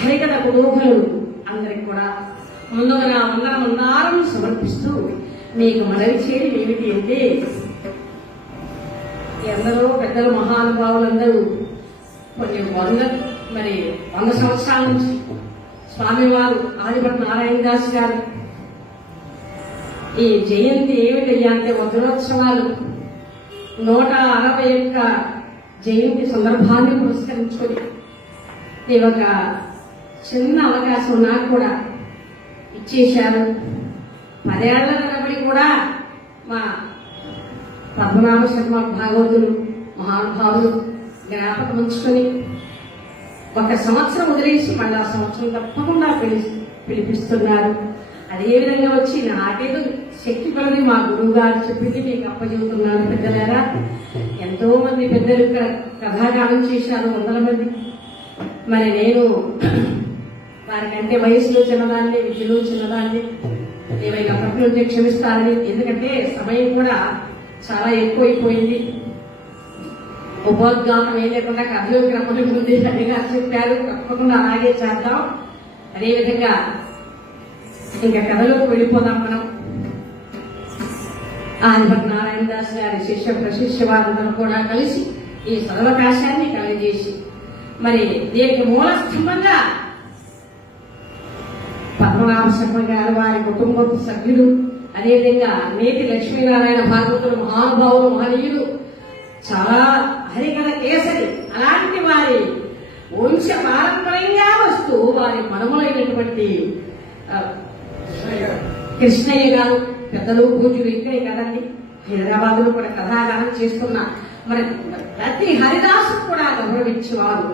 హరికథ కుతూహలు అందరికి కూడా ముందుగా నా వందనమున్నారని సమర్పిస్తూ మీకు మనవి చేయడం ఏమిటి అంటే, ఎందరో పెద్దలు మహానుభావులందరూ కొన్ని 100 సంవత్సరాల నుంచి స్వామివారు ఆదిపట్ల నారాయణ దాస్ గారు ఈ జయంతి ఏమిటయ్యా అంటే వజ్రోత్సవాలు 161 జయంతి సందర్భాన్ని పురస్కరించుకొని ఈ ఒక చిన్న అవకాశం నాకు కూడా ఇచ్చేశారు. 10 ఏళ్ల తరబడి కూడా మా పద్మనాభ శర్మ భాగవతులు మహానుభావులు జ్ఞాపకం ఉంచుకొని 1 సంవత్సరం వదిలేసి మళ్ళీ ఆ సంవత్సరం తప్పకుండా పిలిపిస్తున్నారు. అదేవిధంగా వచ్చి నాకేదో శక్తి పడని మా గురువు గారు చెప్పింది మీకు అప్పచెబుతున్నారు. పెద్దలారా, ఎంతో మంది పెద్దలు ఇక్కడ కథాగానం చేశారు, 100 మంది. మరి నేను వారికంటే వయసులో చిన్నదాన్ని, విద్యలో చిన్నదాన్ని. ఏమైనా తప్పులుంటే క్షమిస్తారని, ఎందుకంటే సమయం కూడా చాలా ఎక్కువైపోయింది. ఉపోద్ఘాతం ఏం లేకుండా కథలోకి రమ్మని ముందే హరిగారు చెప్పారు. తప్పకుండా అలాగే చేద్దాం. అదేవిధంగా ఇంకా కథలోకి వెళ్ళిపోదాం. మనం ఆదిభట్ నారాయణ దాస్ గారి శిష్య ప్రశిష్య వారందరూ కూడా కలిసి ఈ సదవకాశాన్ని కలిగజేసి మరి దీనికి మూల స్తంభంగా పద్మనాభ శర్మ గారు, వారి కుటుంబ సభ్యులు, అదేవిధంగా నేతి లక్ష్మీనారాయణ భాగవతులు, మహానుభావులు, మహనీయులు, చాలా హరికథ కేసరి, అలాంటి వారి వంశ పారంపర్యంగా వస్తూ వారి మనములైనటువంటి కృష్ణయ్య గారు పెద్దలు పూజలు ఇక్కడే కదండి, హైదరాబాద్ లో కూడా కథాగానం చేస్తున్న మరి ప్రతి హరిదాసు కూడా గౌరవించేవారు,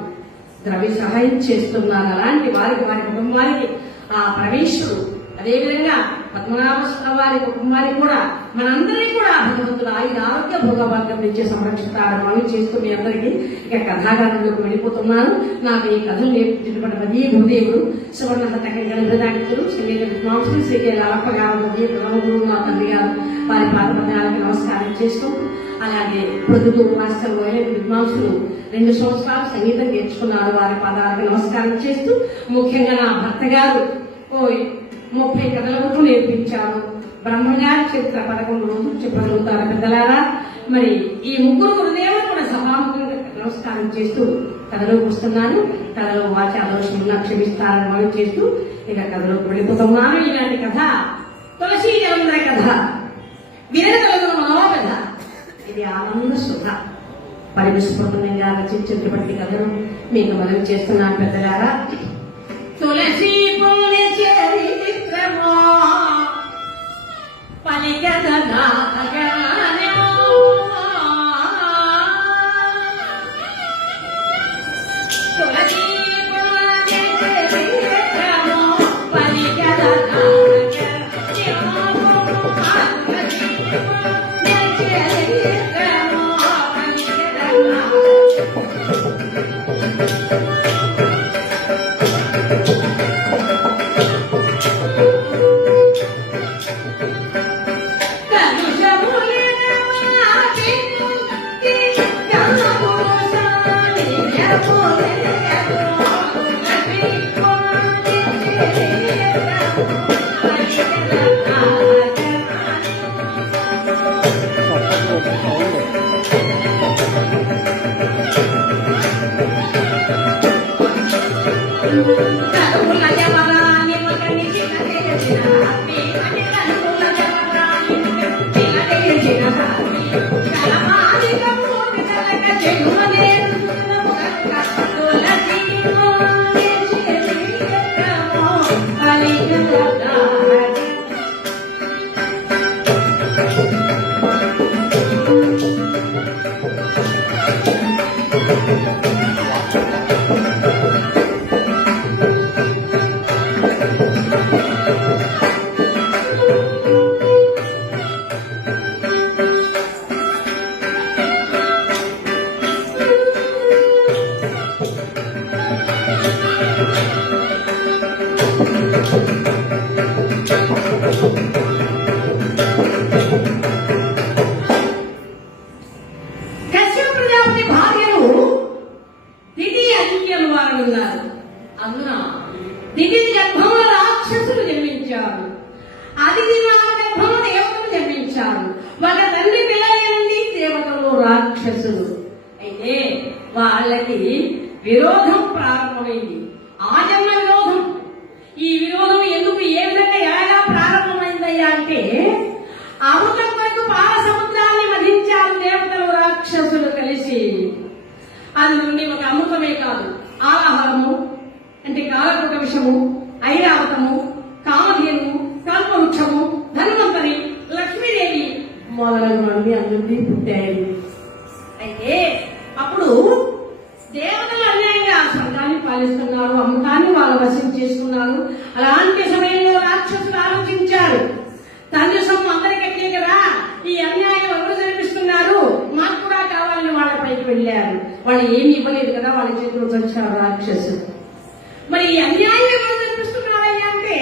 ద్రవ్య సహాయం చేస్తున్నారు. అలాంటి వారికి, వారి కుటుంబానికి ఆ పరమేశ్వరుడు, అదేవిధంగా పద్మనాభ వారి కుటుంబానికి కూడా మనందరినీ కూడా భగవంతుడు ఆయన ఆరోగ్య భోగభాగ్యం నుంచి సంరక్షిస్తారని చేస్తూ మీ అందరికీ ఇక కథాగానంలోకి వెళ్ళిపోతున్నాను. నాకు ఈ కథలు నేర్పించినటువంటి మదీ భూదేవుడు, సువర్ణ తగ్గ విధానితులు, సంగీత విద్వాంసులు, శ్రీకే లాలప్ప గారు, మదీ ప్రముఖులు, మా తండ్రి గారు, వారి పాదపద్యాలకు నమస్కారం చేస్తూ, అలాగే ప్రొద్దుటూరు రాష్ట్రంలో విద్వాంసులు 2 సంవత్సరాలు సంగీతం నేర్చుకున్నారు, వారి పాదాలకు నమస్కారం చేస్తూ, ముఖ్యంగా నా భర్త గారు 30 కథల వరకు నేర్పించారు. బ్రహ్మగారి చరిత్ర 11 రోజులు చెప్పగలుగుతారు పెద్దలారా. మరి ఈ ముగ్గురు గురుదేవులు కూడా సభాముఖంగా నమస్కారం చేస్తూ కథలోకి వస్తున్నాను. కథలో వాచా దోషమున్నా క్షమిస్తారని మనం చేస్తూ ఇక కథలోకి వెళ్ళిపోతున్నాను. ఇలాంటి కథ తులసీ జలంధ్ర కథ, వినగలుగుతున్న మనోకథ. ఇది ఆనంద సుధ పరివిస్ఫుటంగా రచించినటువంటి కథను మీకు మనం చేస్తున్నాను పెద్దలారా. తులసీ పుణ్య చరిత్రమో పలికదనా తులసీ పుణ్య చరిత్రమో పలికదనా అందున దిది గర్భంలో రాక్షసులు జన్మించారు, అదితి గర్భంలో దేవతలు జన్మించారు. వాళ్ళ తండ్రి పిల్లల నుండి దేవతలు రాక్షసులు. అయితే వాళ్ళకి విరోధం ప్రారంభమైంది, ఆజన్మ విరోధం. ఈ విరోధం ఎందుకు, ఏ విధంగా ఎలా ప్రారంభమైందయ్యా అంటే, అమృతం కొరకు పాల సముద్రాన్ని మధించారు దేవతలు రాక్షసులు కలిసి. అది నుండి ఒక అమృతమే కాదు, ఆలాహలము అంటే కాలకృత విషము, ఐరావతము, కామధేను, కల్పవృక్షము, ధన్వంతరి, లక్ష్మీదేవి మొదలగునవి అందరినీ పుట్టాయి. అయితే అప్పుడు దేవతలు అన్యాయంగా స్వర్గాన్ని పాలిస్తున్నారు, అమృతాన్ని వాళ్ళు వశం చేసుకున్నారు. అలాంటి సమయంలో రాక్షసులు ఆలోచించారు, తండ్రి సొమ్ము అందరికీ కదా, ఈ అన్యాయం ఎవరు జరిపిస్తున్నారు, మాకు కూడా కావాలని వాళ్ళ పైకి వెళ్ళారు. వాళ్ళు ఏమి ఇవ్వలేదు కదా, వాళ్ళ చేతిలో వచ్చారు రాక్షసులు. మరి ఈ అన్యాయం ఎవరు జరిపిస్తున్నారయ్యా అంటే,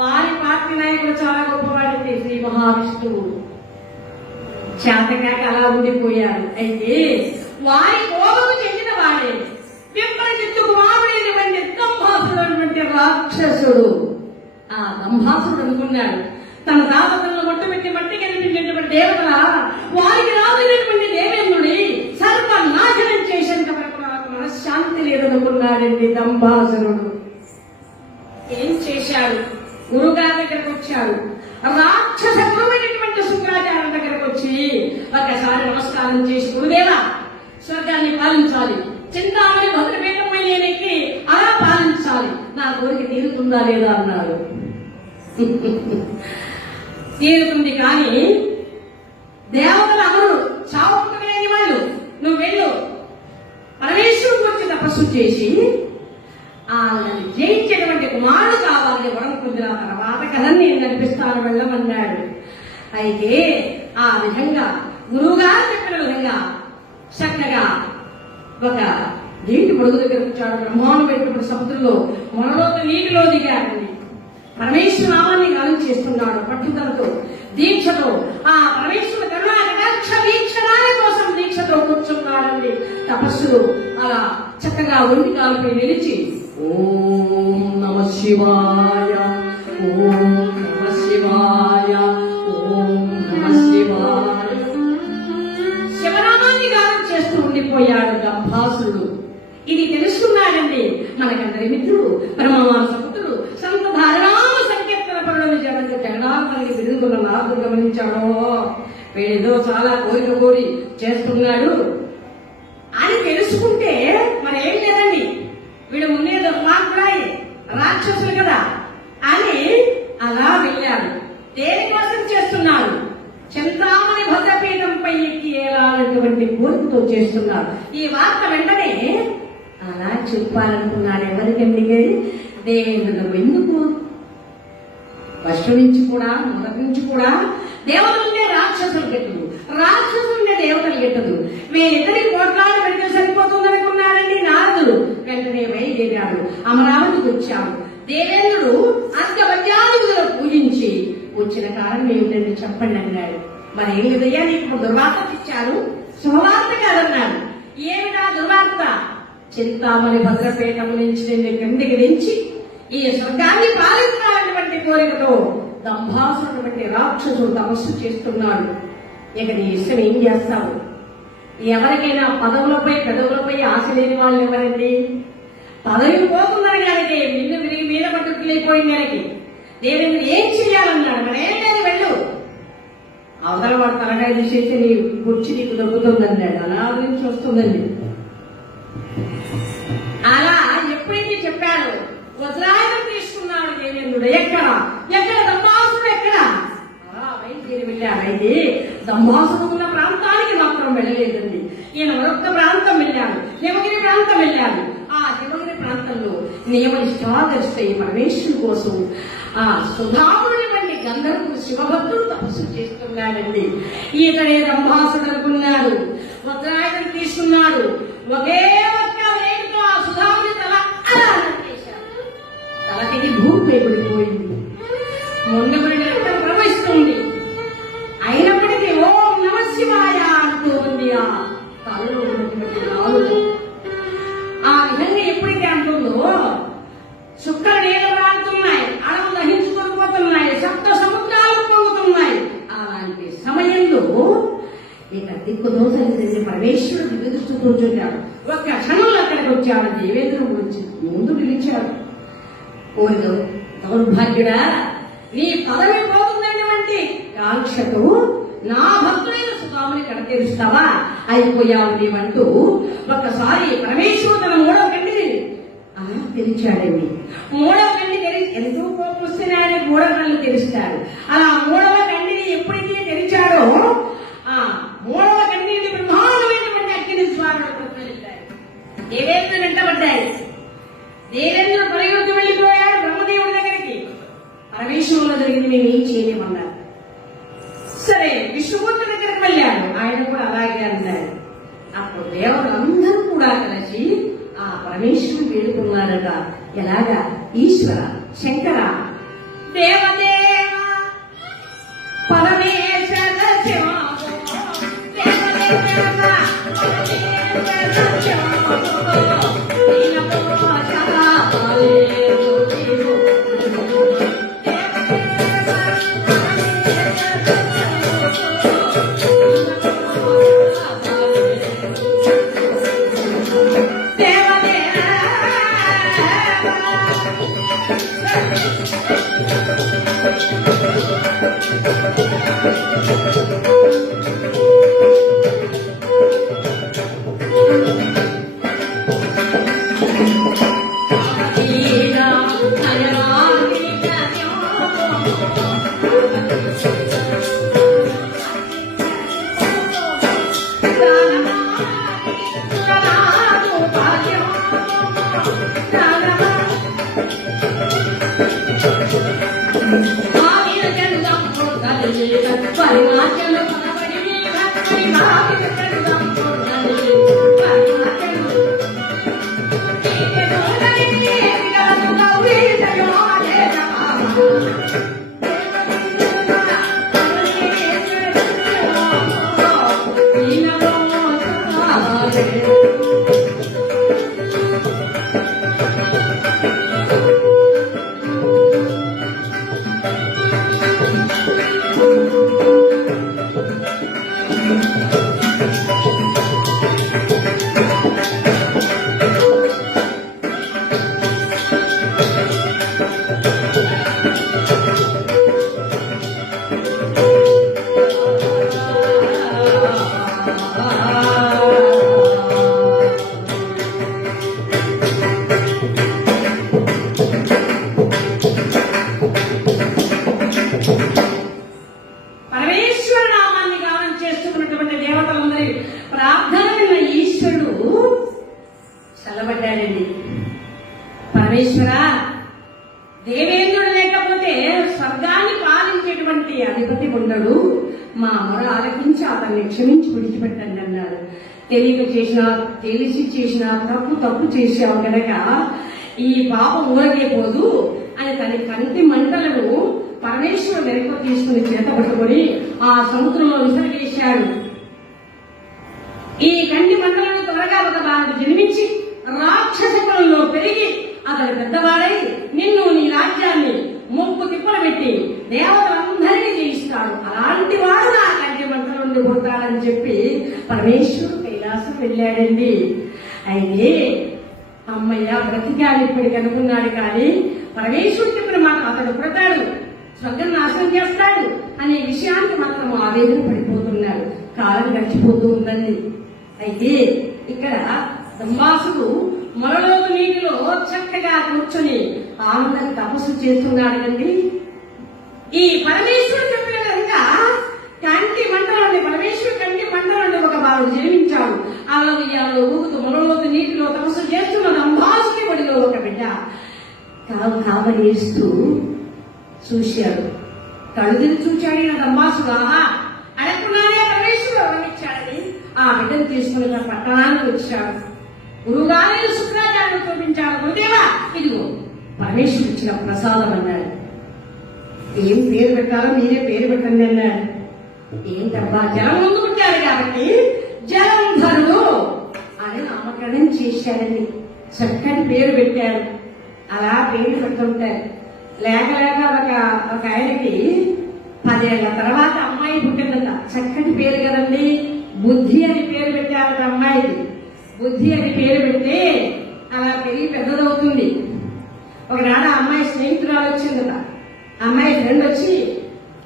వారి పార్టీ నాయకులు చాలా గొప్పవాడి శ్రీ మహావిష్ణువు చేతకాక అలా ఉండిపోయారు. అయితే వారి కోపకు చెందిన వాడే విప్రజిత్తు కుమారుడైనటువంటి దంభాసుడు రాక్షసుడు. ఆ దంభాసుడు అనుకున్నాడు, తన దాపతలను మొట్టపెట్టి మట్టి కనిపించేటువంటి దేవతల వారికి రాబోయేటువంటి దేవేంద్రుడి సర్వనాశనం చేసేంత వరకు నాకు మనశ్శాంతి లేదనుకున్నాడండి దంభాసురుడు. ఏం చేశాడు? గురుగారి దగ్గరకు వచ్చాడు. రాక్షస గురువైనటువంటి శుక్రాచార్య దగ్గరకు వచ్చి ఒకసారి నమస్కారం చేసి, గురుదేవా స్వర్గాన్ని పాలించాలి, చింతామణి భద్రపీఠంపై నేనెక్కి అలా పాలించాలి, నా కోరిక తీరుతుందా లేదా అన్నాడు. తీరుతుంది, కానీ దేవతలు అమరు చావుకులేని వాళ్ళు, నువ్వు వెళ్ళు పరమేశ్వరుడు వచ్చి తపస్సు చేసి వాళ్ళని జయించేటువంటి కుమారుడు కావాలని వరం పొందిన తర్వాత కదా నేను నడిపిస్తాను వెళ్ళమన్నాడు. అయితే ఆ విధంగా గురువుగారు చెప్పిన విధంగా చక్కగా ఒక నీటి పొడుగు దగ్గర వచ్చాడు. బ్రహ్మాండం పెట్టినప్పుడు సముద్రంలో మనలోకి నీటిలో దిగాడండి. పరమేశ్వర నామాన్ని గానం చేస్తున్నాడు పట్టుదలతో, దీక్షతో. ఆ పరమేశ్వర కరుణా కటాక్ష వీక్షణాల కోసం దీక్షతో కూర్చున్నాడండి. తపస్సులు అలా చక్కగా ఒంటి కాలుపై నిలిచి ఓం నమ శివాయ, ఓం నమ శివాయ, ఓం నమ శివాయ శివనామాన్ని గానం చేస్తూ ఉండిపోయాడు దంభాసురుడు. ఇది తెలుసుకున్నాడండి మనకందరి మిత్రుడు, పరమాంస పుత్రుడు, సంత ధారణామ సంకీర్తన పరుడు జగన్నాథానికి బిరుదుల నాదు గమనించాడో వీడేదో చాలా కోరిక కోరి చేస్తున్నాడు అని తెలుసుకుంటే మరి ఏం లేదండి, వీడు ఉండేది మాత్రాయి రాక్షసులు కదా అని అలా వెళ్ళాడు. దేనికోసం చేస్తున్నాడు? చింతామణి భద్రపీఠంపై ఎక్కి ఏలాంటి కోరికతో చేస్తున్నాడు. ఈ వార్త వెంటనే అలా చెప్పాలనుకున్నాడు. ఎవరికండి? దేవేంద్రుడు. ఎందుకు? ఫస్ట్ నుంచి కూడా, మొదటి నుంచి కూడా దేవతలుండే రాక్షసులు గెట్టదు, రాక్షసులుండే దేవతలు గెట్టదు. వీరిద్దరికి కోట్లాడు పెడితే సరిపోతుందనుకున్నాడండి నారదుడు. వెంటనే బయలుదేరాడు, అమరావతికి వచ్చాడు. దేవేంద్రుడు అంకవజ్రాదిగులను పూజించి వచ్చిన కారణం ఏమిటంటే చెప్పండి అన్నాడు. మరి ఏం లేదయ్యా, నీకు దుర్వార్త ఇచ్చారు, శుభవార్త కాదన్నాడు. ఏమిటా దుర్వార్త? చింతామణి భద్రపీఠం నుంచి నిన్ను కిందికి దించి ఈ స్వర్గాన్ని పాలించాలన్నటువంటి కోరికతో దంభాసురుడు రాక్షసుడు తపస్సు చేస్తున్నాడు. ఇక నీ ఇష్టం ఏం చేస్తావు? ఎవరికైనా పదవులపై పెదవులపై ఆశ లేని వాళ్ళు ఎవరండి? పదవి పోతుందని కనుక నిన్ను విరిగి మీద పట్టుకులేకపోయింది కనుక దేవేంద్రుడు ఏం చెయ్యాలన్నాడు. మరి ఏం లేదు, వెళ్ళు, అవతల వాడు తలకాయ తీసేసి నీ కుర్చీ నీకు దొబ్బుతుందన్నాడు. అలా నుంచి వస్తుందండి. అలా ఎప్పుడైతే చెప్పాడు, వజ్రాయుధం తీసుకున్నాడు దేవేంద్రుడు. ఎక్కడ దంభాసుడు ఎక్కడ? బయలుదేరి వెళ్ళాడు. అయితే దంభాసుడు ఉన్న ప్రాంతానికి మాత్రం వెళ్ళలేదండి. ఈయన మరొక ప్రాంతం వెళ్ళాడు, హిమగిరి ప్రాంతం వెళ్ళాడు. ఆ హిమగిరి ప్రాంతంలో నియమనిష్టాదర్శి పరమేశ్వరుడు కోసం ఆ సుధాముడి వంటి గంధర్వుడు శివభక్తుడు తపస్సు చేస్తున్నాడండి. ఈతడే దంభాసుడు అనుకున్నాడు. వజ్రాయుధం తీసుకున్నాడు. ఒకే ఒక్క వేడితో ఆ సుధాముడి తల తలకి భూమిపై పడిపోయింది. మొండపడి రక్తం ప్రవహిస్తుంది. అయినప్పటికీ ఓం నమ శివాయ అంటూ ఉంది ఆ తలలో ఉన్నటువంటి నాలుగు. ఆ విధంగా ఎప్పటికీ అంటుందో చుక్కల నీళ్ళు రాలుతున్నాయి, అడవులు దహించుకొని పోతున్నాయి, సప్త సముద్రాలు పొంగుతున్నాయి. అలాంటి సమయంలో ఇక దిక్కు దోసలి పరమేశ్వరుడు ఎదురుస్తూ కూర్చుంటాడు. ఒక్క క్షణంలో అక్కడికి వచ్చాడు. దేవేంద్రుడు వచ్చి ముందు నిలిచాడు. కోరిక దౌర్భాగ్యుడా, నీ పదవి పోతుందన్నటువంటి కాంక్షతో నా భక్తుడైన సుధాముని కడతీరుస్తావా? అయిపోయావు నీవంటూ ఒక్కసారి పరమేశ్వరుడు తన మూడవ కంటిని అలా తెరిచాడండి. మూడవ కంటి తెరిచి ఎంతో కోపం వస్తేనే ఆయన మూడవ కళ్ళు తెరుస్తాడు. అలా మూడవ కంటిని ఎప్పుడైతే తెరిచాడో ఆ మూడవ కంటిని బ్రహ్మాండమైనటువంటి అగ్ని జ్వాలలు ప్రజ్వలించాయి. దేవేంద్రుడు వెంటబడ్డాయి. దేవేంద్రుడు పరిగెత్తి వెళ్ళిపోయాడు బ్రహ్మదేవుడి దగ్గరికి. పరమేశ్వరుల జరిగింది మేమేం చేయలేమన్నారు. సరే, విష్ణుమూర్తి దగ్గరికి వెళ్ళాడు. ఆయన కూడా అలాగే అన్నాడు. అప్పుడు దేవతలందరూ కూడా కలిసి ఆ పరమేశ్వరుడు వేడుకున్నారట. ఎలాగా? ఈశ్వర, శంకర, దేవదేవ, పరమేశ్వర శివ, దేవదేవ పరమేశ్వర, దేవేంద్రుడు లేకపోతే స్వర్గాన్ని పాలించేటువంటి అధిపతి ఉండడు, మా మొర ఆలకించి అతన్ని క్షమించి విడిచిపెట్టండి అన్నాడు. తెలియక చేసినా తెలిసి చేసిన తప్పు చేసావు కనుక ఈ పాపం ఊరగే పోదు అని తన కంటి మంటలను పరమేశ్వరుడు వెనక తీసుకుని చేత పట్టుకొని ఆ సముద్రంలో విసర్గేశాడు. ఈ కంటి మంటలను త్వరగా ఒక బాలుడు జన్మించి రాక్షస కులంలో పెరిగి అతడు పెద్దవాడై నిన్ను నీ రాజ్యాన్ని ముప్పు తిప్పలు పెట్టి దేవతలందరినీ జయిస్తాడు, అలాంటి వాడు నా కంటి మంటల నుండి పుడతాడని చెప్పి పరమేశ్వరుడు కైలాసం వెళ్ళాడండి. అయితే అమ్మయ్య బ్రతికాడు ఇప్పటికి అనుకున్నాడు, కానీ పరమేశ్వరుడు చెప్పిన మాట అతడు పుడతాడు, స్వర్గం నాశనం చేస్తాడు అనే విషయానికి మాత్రం ఆవేదన పడిపోతున్నాడు. కాలం గడిచిపోతూ ఉందండి. అయితే ఇక్కడ దంబాసుడు మొరలోతు నీటిలో చక్కగా కూర్చొని ఆనందంగా తపస్సు చేస్తున్నాడు కండి. ఈ పరమేశ్వరుడు చెప్పిన విధంగా కంటి మంటలోని పరమేశ్వరుడు కంటి మంటలోని ఒక బాలుడు జన్మించాడు. అలా ఉయ్యాలో ఊగుతూ మొరలోతు నీటిలో తపస్సు చేస్తున్న దంబాసుకి ఒడిలో ఒక బిడ్డ కావలేస్తూ చూశాడు. కళ్ళు చూచాడు ఈయన దంబాసుడు. అడగకుండానే పరమేశ్వరుడు వరమిచ్చాడని ఆ బిడ్డను తీసుకుని తన పట్టణానికి వచ్చాడు. గురువుగారు శుక్రాచార్యులు చూపించాడు. గురుదేవా, ఇదిగో పరమేశ్వరుడు ఇచ్చిన ప్రసాదం అన్నాడు. ఏం పేరు పెట్టాలో మీరే పేరు పెట్టండి అన్నాడు. ఏంటబ్బా, జలం ముందు పుట్టారు కాబట్టి జలంధరుడు అని నామకరణం చేశాడని చక్కటి పేరు పెట్టాడు. అలా పేరు పెడుతుంటారు. లేక ఒక ఆయనకి 10 ఏళ్ల తర్వాత అమ్మాయి పుట్టిందట. చక్కటి పేరు కదండి, బుద్ధి అని పేరు పెట్టారట. అమ్మాయికి బుద్ధి అని పేరు పెడితే అలా పెరిగి పెద్దదవుతుంది. ఒకనాడు ఆ అమ్మాయి స్నేహితురాలు వచ్చిందట. అమ్మాయి ఫ్రెండ్ వచ్చి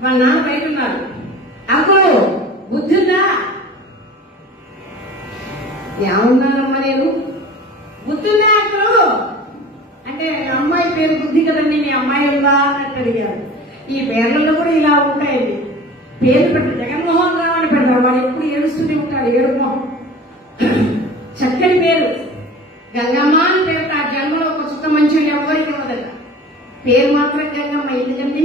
వాళ్ళ నాన్న బయట ఉన్నాడు. అంకులు బుద్ధి ఉందా? ఏమన్నానమ్మా నేను, బుద్ధి ఉందా అంకులు అంటే, అమ్మాయి పేరు బుద్ధి కదండి, మీ అమ్మాయి ఉందా అని అడిగాడు. ఈ పేర్లలో కూడా ఇలా ఉంటాయండి. పేరు పెట్టి జగన్మోహన్ రావు అని పెడతాడు. వాడు ఎప్పుడు ఏడుస్తూనే ఉంటాడు, ఏడుపు మొహం. చక్కని పేరు గంగమ్మ అని పెడతాడు. జన్మలో ఒక చుక్క మంచి ఎవరికి ఇవ్వదట. పేరు మాత్రం గంగమ్మ. ఎందుకండి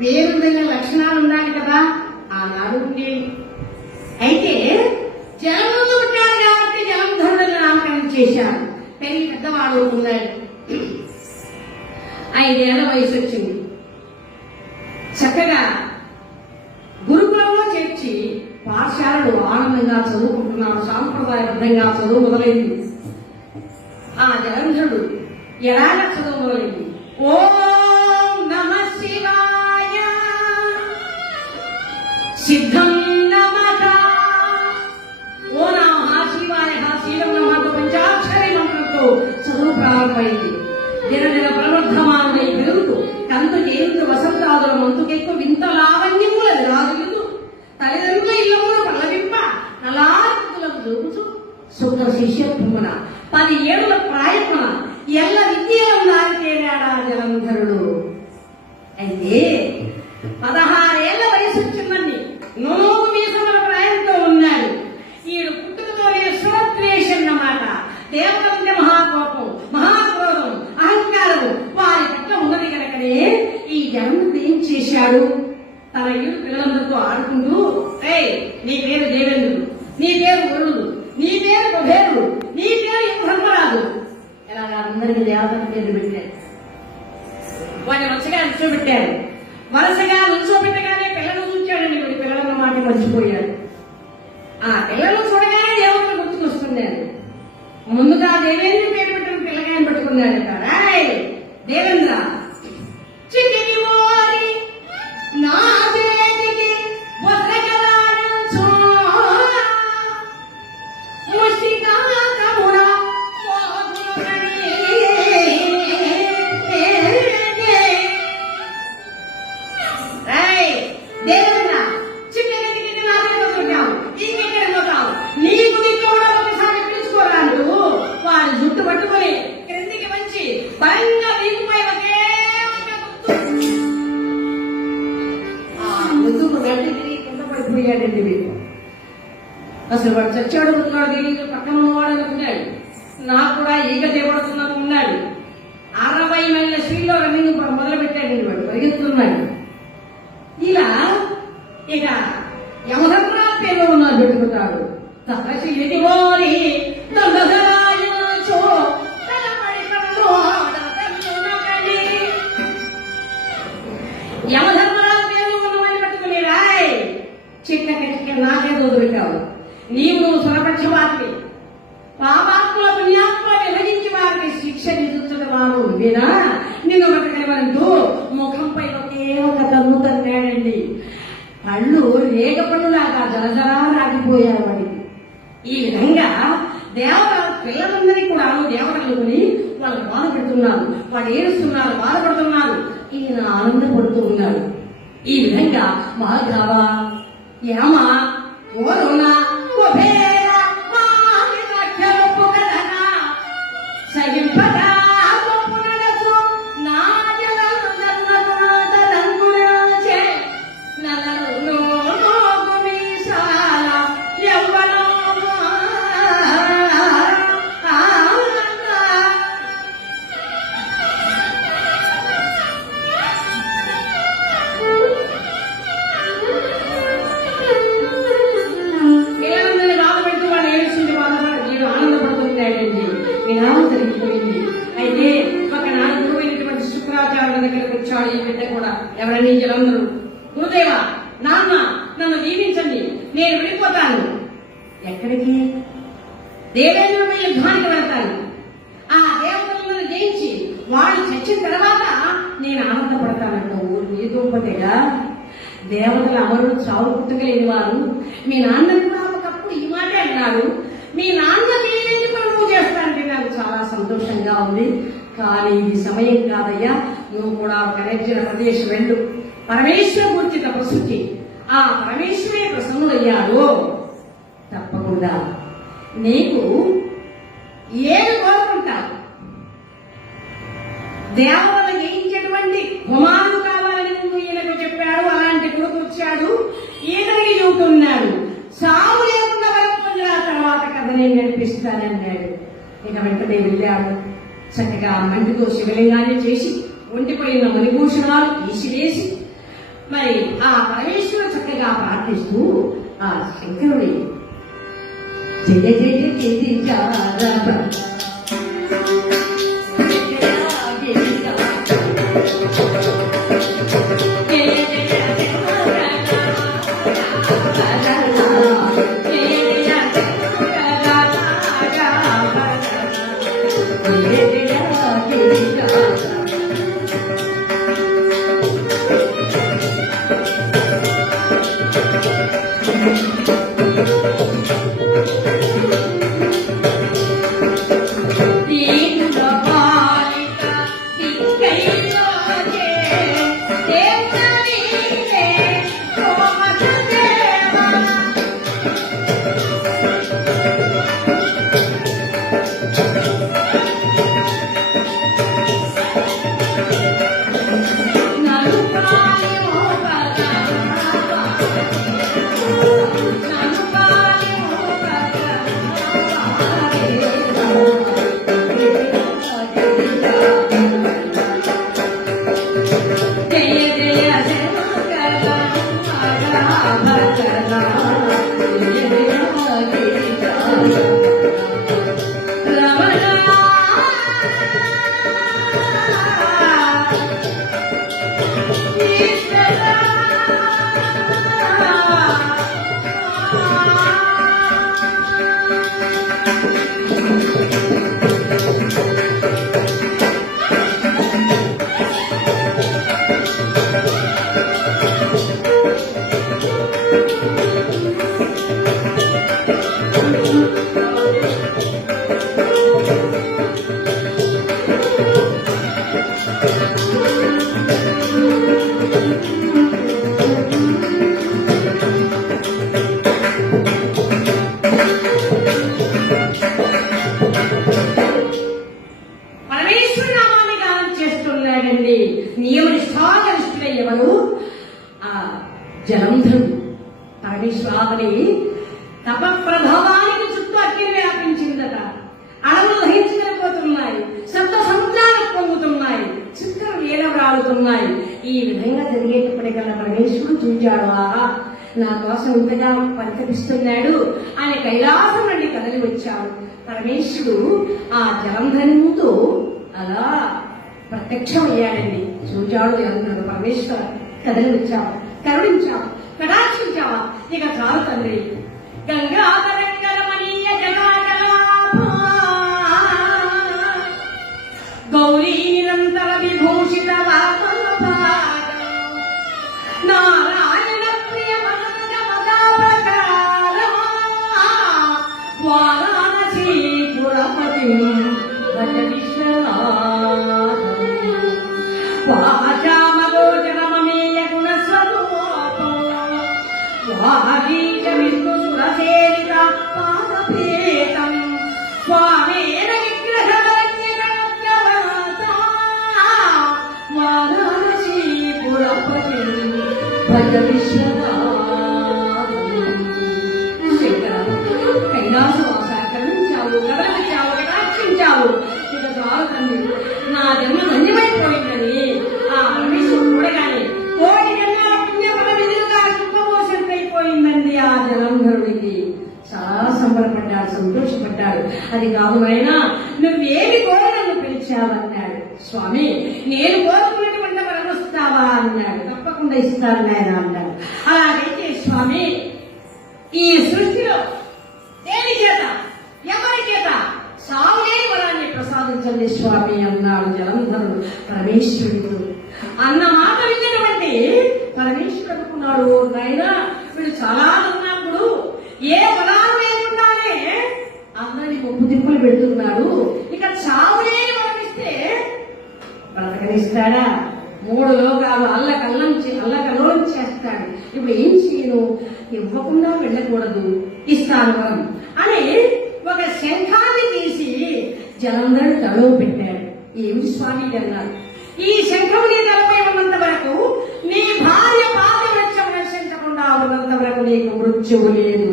పేరు దగ్గర లక్షణాలు ఉండాలి కదా, ఆనాడు ఉండేవి. అయితే జలంలో ఉంటాడు కాబట్టి జలంధరుడు నామకరణం చేశాడు. పెరిగి పెద్దవాడు ఉన్నాడు. 5 ఏళ్ల వయసు వచ్చింది. చక్కగా గురుకులంలో చేర్చి పాఠశాలలు ఆనందంగా చదువుకుంటున్నాడు. సాంప్రదాయబద్ధంగా చదువు మొదలైంది. ఆ జలంధరుడు ఎలాగ చదువుకోలేదు. ఓం నమ శివాయ సిద్ధం నమః. ఓ నమః శివాయ శీలం నమః పంచాక్షరి మంత్రంతో చదువు ప్రారంభమైంది. దినదిన ప్రవర్ధమానుడై పెరుగుతూ కంతు చేరుతూ వసంతాదుల మంతుకెక్కు వింత లావణ్యముల విరాజులుతూ తల్లిదండ్రుల ఇళ్ళమున పల్లవింప నలాతులకు దూకుతూ శుద్ధ శిష్యత్వమున 10 ఏళ్ల ప్రాయమున ఎల్ల విద్యలను దారితేరాడా జలంధరుడు. అయితే 16 ఏళ్ల వయసు వచ్చిందండి. నూనె మీసముల ప్రాయంతో ఉన్నాడు. ఈడు పుట్టుకతోనే సురద్వేషం అన్నమాట. దేవతలంటే మహాకోపం, మహాక్రోధం, అహంకారము వారి పట్ల ఉన్నది కనుకనే ఈ జలంధరుడు ఏం చేశాడు? తన ఇరు పిల్లలందరితో ఆడుకుంటూ, నీ పేరు దేవేంద్రుడు, నీ పేరు వరుణుడు, నీ పేరు కుబేరుడు, నీ పేరు ధర్మరాజు, ఇలాగా అందరికి దేవతల పేరు పెట్టారు. వాడిని వరుసగా నుంచోబెట్టారు. వరుసగా నుంచోబెట్టగానే పిల్లలు చూచాడండి. వాడి పిల్లల మాట మర్చిపోయాడు. ఆ పిల్లలు చూడగానే దేవతలు గుర్తుకొస్తున్నాడు. ముందుగా దేవేంద్ర పేరు పెట్టిన పిల్లగాయని పట్టుకున్నాడట. దేవేంద్ర చిటికి మోరి నా చేతికి వదలగలాడించు ముసికాకమున మోగునని. దేవేంద్ర చిటికి నా చేతికి వదులుతావు, ఇంకెక్కడ పోతావు, నీకు దిక్కులో ఒకసారి పిలుచుకోరాడు. వాడి జుట్టు పట్టుకొని క్రిందికి వంచి బలంగా వీపుపై ఒకే ముద్దుకు వెంటనే కింద పడిపోయాడండి. వీడు అసలు వాడు చచ్చాడు ఉన్నాడు తెలియదు. పక్కన ఉన్నవాడు అనుకున్నాడు. నాకు కూడా ఈగ చేపడుతున్నట్టు ఉన్నాడు. 60 మైళ్ళ స్పీడ్లో రన్నింగ్ మొదలు పెట్టాడు. వాడు పరిగెత్తున్నాడు. ఇలా ఇక యమధర్మరాజు పేరు ఉన్నాడు పెట్టుకుంటాడు. తపసి ఎదిగోరి దొంగరాయచో తలపడి కన్నుడకన్నునకలి. యమధర్మరాజు పేరు ఉన్నవాడిని పట్టుకుని రాయ్ చిక్క కిటిక నాకే దొరికావు. నీవు సురపక్షవాదివి, పాపాత్మల పుణ్యాత్మ విభజించి వారికి శిక్ష విధించిన వారు వినా నిన్ను బతకనివంటూ ముఖంపై ఒకే ఒక తన్ను తన్నాడండి. కళ్ళు రేగ పళ్ళులాగా జలజలా రాగిపోయారు వాడికి. ఈ విధంగా దేవత పిల్లలందరినీ కూడా దేవతలుకొని వాళ్ళు బాధపడుతున్నారు. వాడు ఏడుస్తున్నారు, బాధపడుతున్నారు. ఈయన ఆనందపడుతూ ఉన్నాడు. ఈ విధంగా మాధవ యామ వరుణ కుబేర సగింపగా అయితే ఒకనాడు గురువైనటువంటి శుక్రాచార్యుల దగ్గరకు వచ్చాడు ఈ బిడ్డ కూడా. ఎవరని జలంధరుడు, గురుదేవ నాన్న నన్ను దీవించండి, నేను వెళ్ళిపోతాను. ఎక్కడికి? దేవేంద్రుడి యుద్ధానికి వెళ్తాను. ఆ దేవతలను జయించి వాళ్ళు చచ్చిన తర్వాత నేను ఆనందపడతానంట. ఏదోపతిగా దేవతల అమరుడు చావు పుట్టుకలేని వారు. మీ నాన్నని కూడా ఒకప్పుడు ఈ మాట అన్నారు. మీ నాన్న చేయలేని పనులు చేస్తానంటే నాకు చాలా సంతోషంగా ఉంది. కానీ ఇది సమయం కాదయ్యా, నువ్వు కూడా ఒక నిర్జన ప్రదేశం వెళ్ళు, పరమేశ్వరమూర్తి తపస్సుకి. ఆ పరమేశ్వరే ప్రసన్నుడయ్యాడు. తప్పకుండా నీకు ఏడు కోరుకుంటావు. దేవతలు జయించేటువంటి కుమారుడు కావాలని ముందు ఈయనకు చెప్పాడు. అలాంటి కొడుకు వచ్చాడు. ఈయనకి చెబుతున్నాడు, సాగు లేకుండా బలం పొందిన తర్వాత కథ నేను నడిపిస్తానన్నాడు. ఇక వెంటనే వెళ్ళాడు. చక్కగా మంటితో శివలింగాన్ని చేసి ఒంటిపోయిన మణిభూషణాలు తీసివేసి మరి ఆ పరమేశ్వరు చక్కగా ప్రార్థిస్తూ ఆ శంకరుడి జయ జయ జయ జలంధరుడు పరమేశ్వరామని తప ప్రభావానికి చుట్టూ అగ్ని వ్యాపించిందట. అడవులు దహించలేకపోతున్నాయి, శబ్ద సముద్రాలు పొంగుతున్నాయి, చుక్కలు నీలవ్రాలుతున్నాయి. ఈ విధంగా జరిగేటప్పటికల్లా పరమేశ్వరుడు చూచాడు, ఆహా నా కోసం ఇంతగా పరితపిస్తున్నాడు అని కైలాసం నుండి కదలి వచ్చాడు. పరమేశ్వరుడు ఆ జలంధరునితో అలా ప్రత్యక్షమయ్యాడండి. చూచాడు జలంధరుడు, పరమేశ్వర కదలి వచ్చావు, కరుణించావు, కటాక్షించావా, ఇక చాలు తండ్రి. గంగాధరంగరమణీయ గౌరీ నిరంతర విభూషిత నారాయణ ప్రియ మనంద వారాణసీ పురపతి భజ విశ్వనాథ వాచామలోచనమేయ గుణస్వరూపం వాగీచ విష్ణు సురసేవిత పాదపేతం స్వామేన విగ్రహవన్యగణప్రవత వారాణసీ పురపతి భజ విశ్వనాథ. శంకర కైలాసవాస కరుణించావు, కదలించావు, కటాక్షించావు, ఇక చాలు తండ్రి. నా జన్మ ధన్యమైపోయిందని ఆ పరమేశ్వరుడు చూడగానే కోటి జన్మల పుణ్యఫల విధులుగా శుభమోషంతైపోయిందండి. ఆ జలంధరుడికి చాలా సంబరపడ్డాడు, సంతోషపడ్డాడు. అది కాదు నాయనా, నువ్వేమి కోరి నన్ను పిలిచావన్నాడు. స్వామి నేను కోరుకున్నటువంటి వరమిస్తావా అన్నాడు. తప్పకుండా ఇస్తాను నాయన అన్నాడు. అలాగైతే స్వామి ఈ సృష్టిలో దేని చేత ఎవరి చేత సాగులేని వరాన్ని ప్రసాదించండి స్వామి అన్నాడు జలంధరుడు పరమేశ్వరుడు. అన్న మాట విన్నటువంటి పరమేశ్వరుడు అనుకున్నాడు, నాయన వీడు చాలా ఉన్నప్పుడు ఏ వరాలు లేకుండానే అందరినీ ముప్పు దిప్పులు పెడుతున్నాడు, ఇక చావులేని వరమిస్తే బ్రతకనిస్తాడా? 3 లోకాలు అల్లకల్లోలం చేస్తాడు. ఇప్పుడు ఏం చేయను, ఇవ్వకుండా వెళ్ళకూడదు, ఇస్తాను వరం అని ఒక శంఖాన్ని తీసి జలంధరుడు తలో పెట్టాడు. ఏమి స్వామి అన్నాడు, ఈ శంఖం నీ తలపై ఉన్నంత వరకు, నీ భార్య పాదవృక్షం నశించకుండా ఉన్నంత వరకు నీకు మృత్యువు లేదు.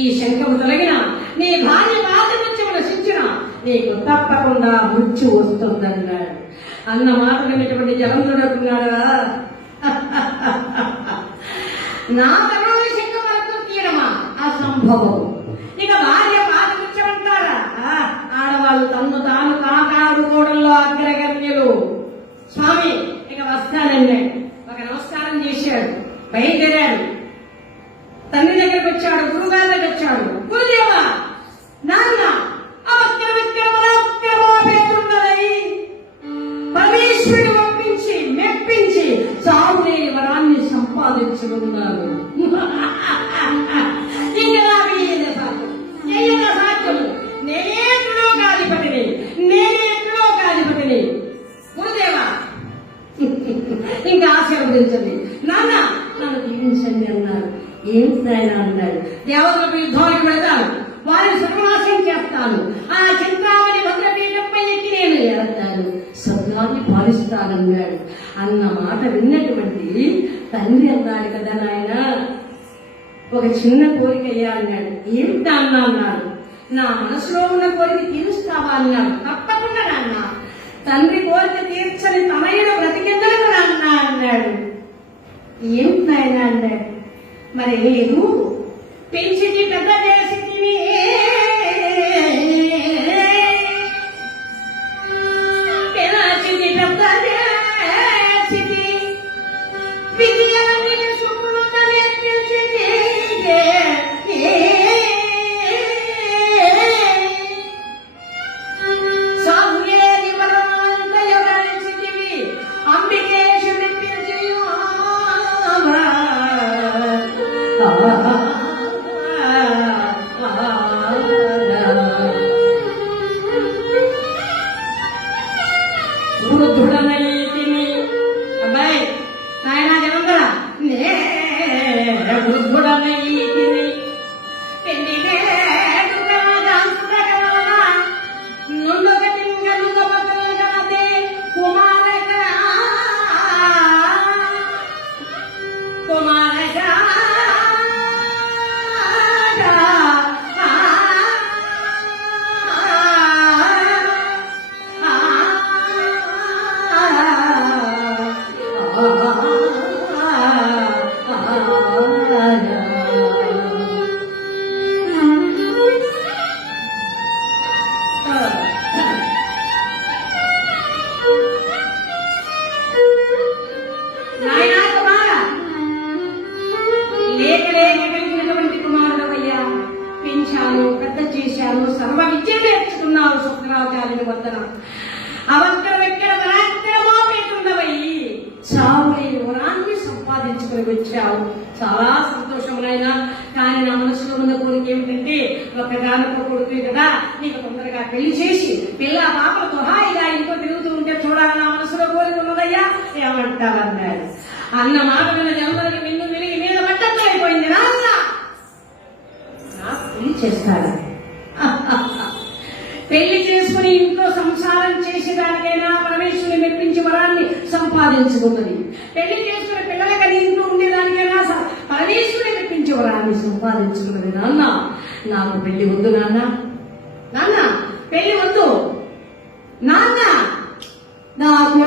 ఈ శంఖము తొలగిన, నీ భార్య పాదవృక్షం నశించిన నీకు తప్పకుండా మృత్యు వస్తుందన్నాడు. అన్న మాట విన్నటువంటి జలంధరుడు అంటున్నాడా, నా తరువాత శంఖం వరకు తీయడమా అసంభవం. ఇక భార్య పాదవృక్షమంటారా? ఆడవాళ్ళు తన్ను తాను కాకాడుకోవడంలో అగ్రగణ్యులు. స్వామి ఇక వస్తానండి. ఒక నమస్కారం చేశాడు, బయలుదేరాడు. తండ్రి దగ్గరకు వచ్చాడు, గురుగారి దగ్గర వచ్చాడు. గురుదేవా, నాన్న అవక్రమ ఉన్నాను. ఇంకా నాకు ఏదే సాధ్యం, ఏదో సాధ్యము. నేనే త్రిలోకాధిపతిని, నేనే త్రిలోకాధిపతిని. గురుదేవా ఇంకా ఆశీర్వదించండి, నాన్న నన్ను దీవించండి అన్నారు. ఏంటి నాయన అన్నాడు. దేవతలకు యుద్ధానికి వెళతాను, వారిని సర్వనాశనం చేస్తాను. ఆ చంద్రావళి భద్రపీఠంపై ఎక్కి నేను ఏడతాను, స్వర్గాన్ని పాలిస్తానన్నాడు. అన్న మాట విన్నటువంటి తండ్రి అన్నాడు కదా, నాయన ఒక చిన్న కోరిక అయ్యా అన్నాడు. ఏమిటా అన్నా అన్నాడు. నా మనసులో ఉన్న కోరిక తీరుస్తావా అన్నాడు. తప్పకుండా నాన్న, తండ్రి కోరిక తీర్చని తనయుడు బ్రతికెందుకు నాన్న అన్నాడు. ఏమిటి నాయన అన్నాడు. మరి లేదు, పెంచిటి పెద్ద చేసి పెనాచిటి పెద్ద చేసి విజయాన్ని సుకృత నేర్పించింది. సాగులేని వరమంతయ వరించితివి, అంబికేశుని పిలిచియు వృద్ధుడనైతిని. అబ్బాయి నాయన జనందరా, వృద్ధుడనైతిని పెళ్లి పెద్ద చేశాను, సర్వ విద్య నేర్చుకున్నావు శుక్రాచార్యుని వద్దన. అవంకర వెక్కర పరాక్రమో మీకుండవయ్యి చావులేని వరాన్ని సంపాదించుకుని వచ్చావు. చాలా సంతోషమునైనా. కానీ నా మనసులో ఉన్న కోరిక ఏమిటంటే, ఒకగానొక కొడుకు కదా, నీకు తొందరగా పెళ్లి చేసి పిల్ల పాపలతో హాయిగా ఇంకో తిరుగుతూ ఉంటే చూడాలి నా మనసులో కోరిక ఉన్నదయ్యా, ఏమంటావన్నాడు. అన్న మాట విన్న జన్మలకి నిన్ను మిలిగి మీద పట్టంతో అయిపోయింది. నాన్న పెళ్లి చేస్తాడు. పెళ్లి చేసుకుని ఇంట్లో సంసారం చేసేదానికైనా పరమేశ్వరుని మెప్పించి వరాన్ని సంపాదించుకున్నది. పెళ్లి చేసుకుని పిల్లల కలిగి ఇంట్లో ఉండేదానికైనా పరమేశ్వరుని మెప్పించి వరాన్ని సంపాదించుకున్నది. నాన్న నాకు పెళ్లి వద్దు నాన్న, నాన్న పెళ్లి వద్దు నాన్న, నాకు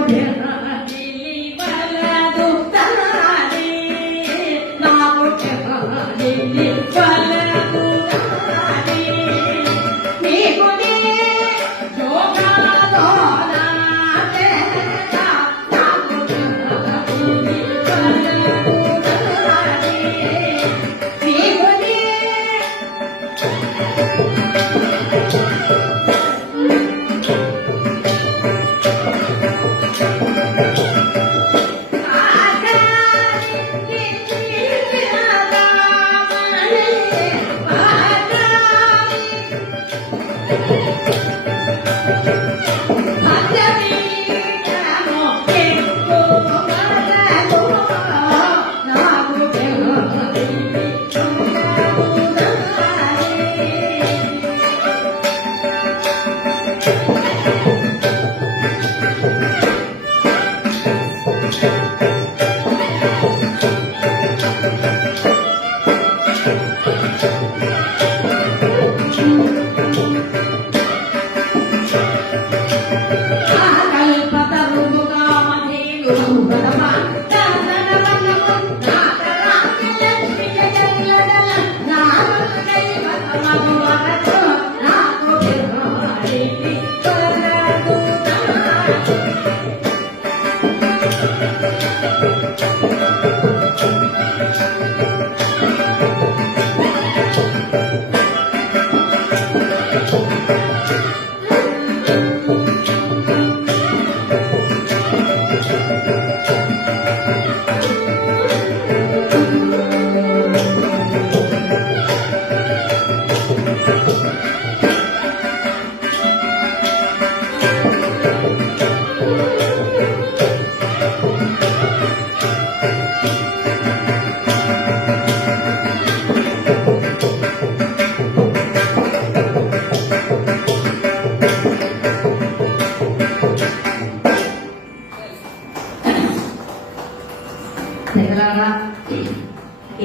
Thank you.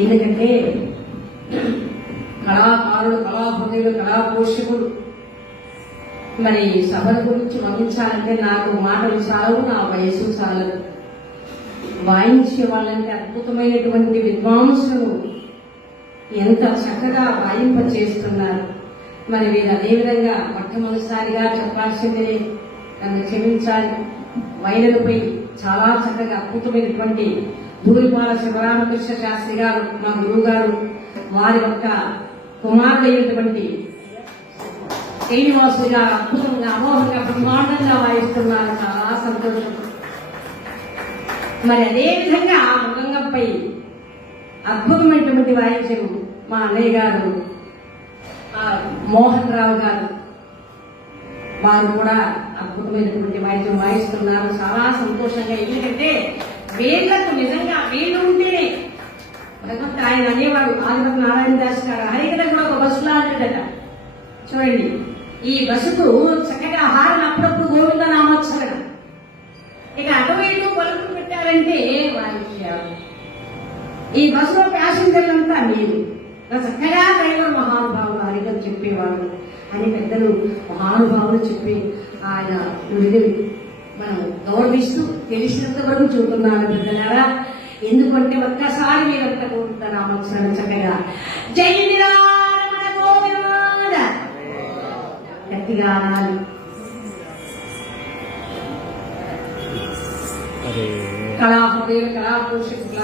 ఎందుకంటే కళాకారులు, కళాహృదయులు, కళాపోషకులు మరి సభల గురించి వర్ణించాలంటే నాకు మాటలు చాలవు, నా వయసు చాలదు. వాయించే వాళ్ళంటే అద్భుతమైనటువంటి విద్వాంసులు ఎంత చక్కగా వాయింప చేస్తున్నారు. మరి వీరు అదేవిధంగా మొట్టమొదటిసారిగా చెప్పాల్సిందే, నన్ను క్షమించాలి, వైలలపై చాలా చక్కగా అద్భుతమైనటువంటి ధూళిపాల శివరామకృష్ణ శాస్త్రి గారు, మా గురువు గారు, వారి యొక్క కుమారుడు అయినటువంటి శ్రీనివాసులు గారు అద్భుతంగా, అమోఘంగా, బ్రహ్మాండంగా వాయిస్తున్నారు. చాలా సంతోషం. మరి అదేవిధంగా మృదంగంపై అద్భుతమైనటువంటి వాయిద్యం మా అన్నయ్య గారు మోహన్ రావు గారు, వారు కూడా అద్భుతమైనటువంటి వాయిద్యం వాయిస్తున్నారు. చాలా సంతోషంగా, ఎందుకంటే వీళ్లకు నిజంగా వీళ్ళు ఉంటేనే భగవంతుడు ఆయన అనేవాడు, ఆదిపతి నారాయణ దాస్ గారు హరికథ కూడా ఒక బస్సు లాంటిదట. చూడండి, ఈ బస్సుకు చక్కగా హారని అప్పుడప్పుడు గోవింద నామోత్సవం, ఇక అటువైపు పలుకులు పెట్టారంటే వాయిద్యాలు. ఈ బస్సులో ప్యాసింజర్లంతా మీరు చక్కగా డ్రైవర్ మహానుభావులు హరికథ చెప్పేవాడు అని పెద్దలు మహానుభావులు చెప్పి ఆయన విడుదల మనం గౌరవిస్తూ తెలిసినంత వరకు చూస్తున్నాను పెద్దలారా. ఎందుకంటే ఒక్కసారి మీరంతా కోరుతారు రామోత్సవం చక్కగా జై రమణ గోవింద గట్టిగా అనాలి. కళాహృదయులు, కళాపోషకుల,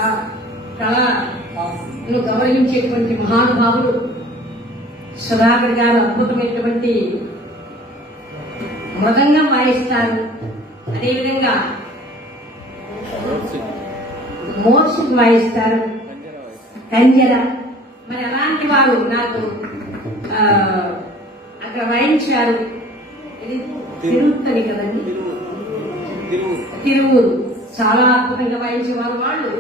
కళను గౌరవించేటువంటి మహానుభావులు సుధాకర్ గారు అద్భుతమైనటువంటి మృదంగం వాయిస్తారు. అదేవిధంగా మోర్షిక్ వాయిస్తారు, కంజర. మరి అలాంటి వారు నాకు అక్కడ వాయించారు. ఇది తిరుత్తని కదండి, తిరువూరు. చాలా అద్భుతంగా వాయించేవారు వాళ్ళు.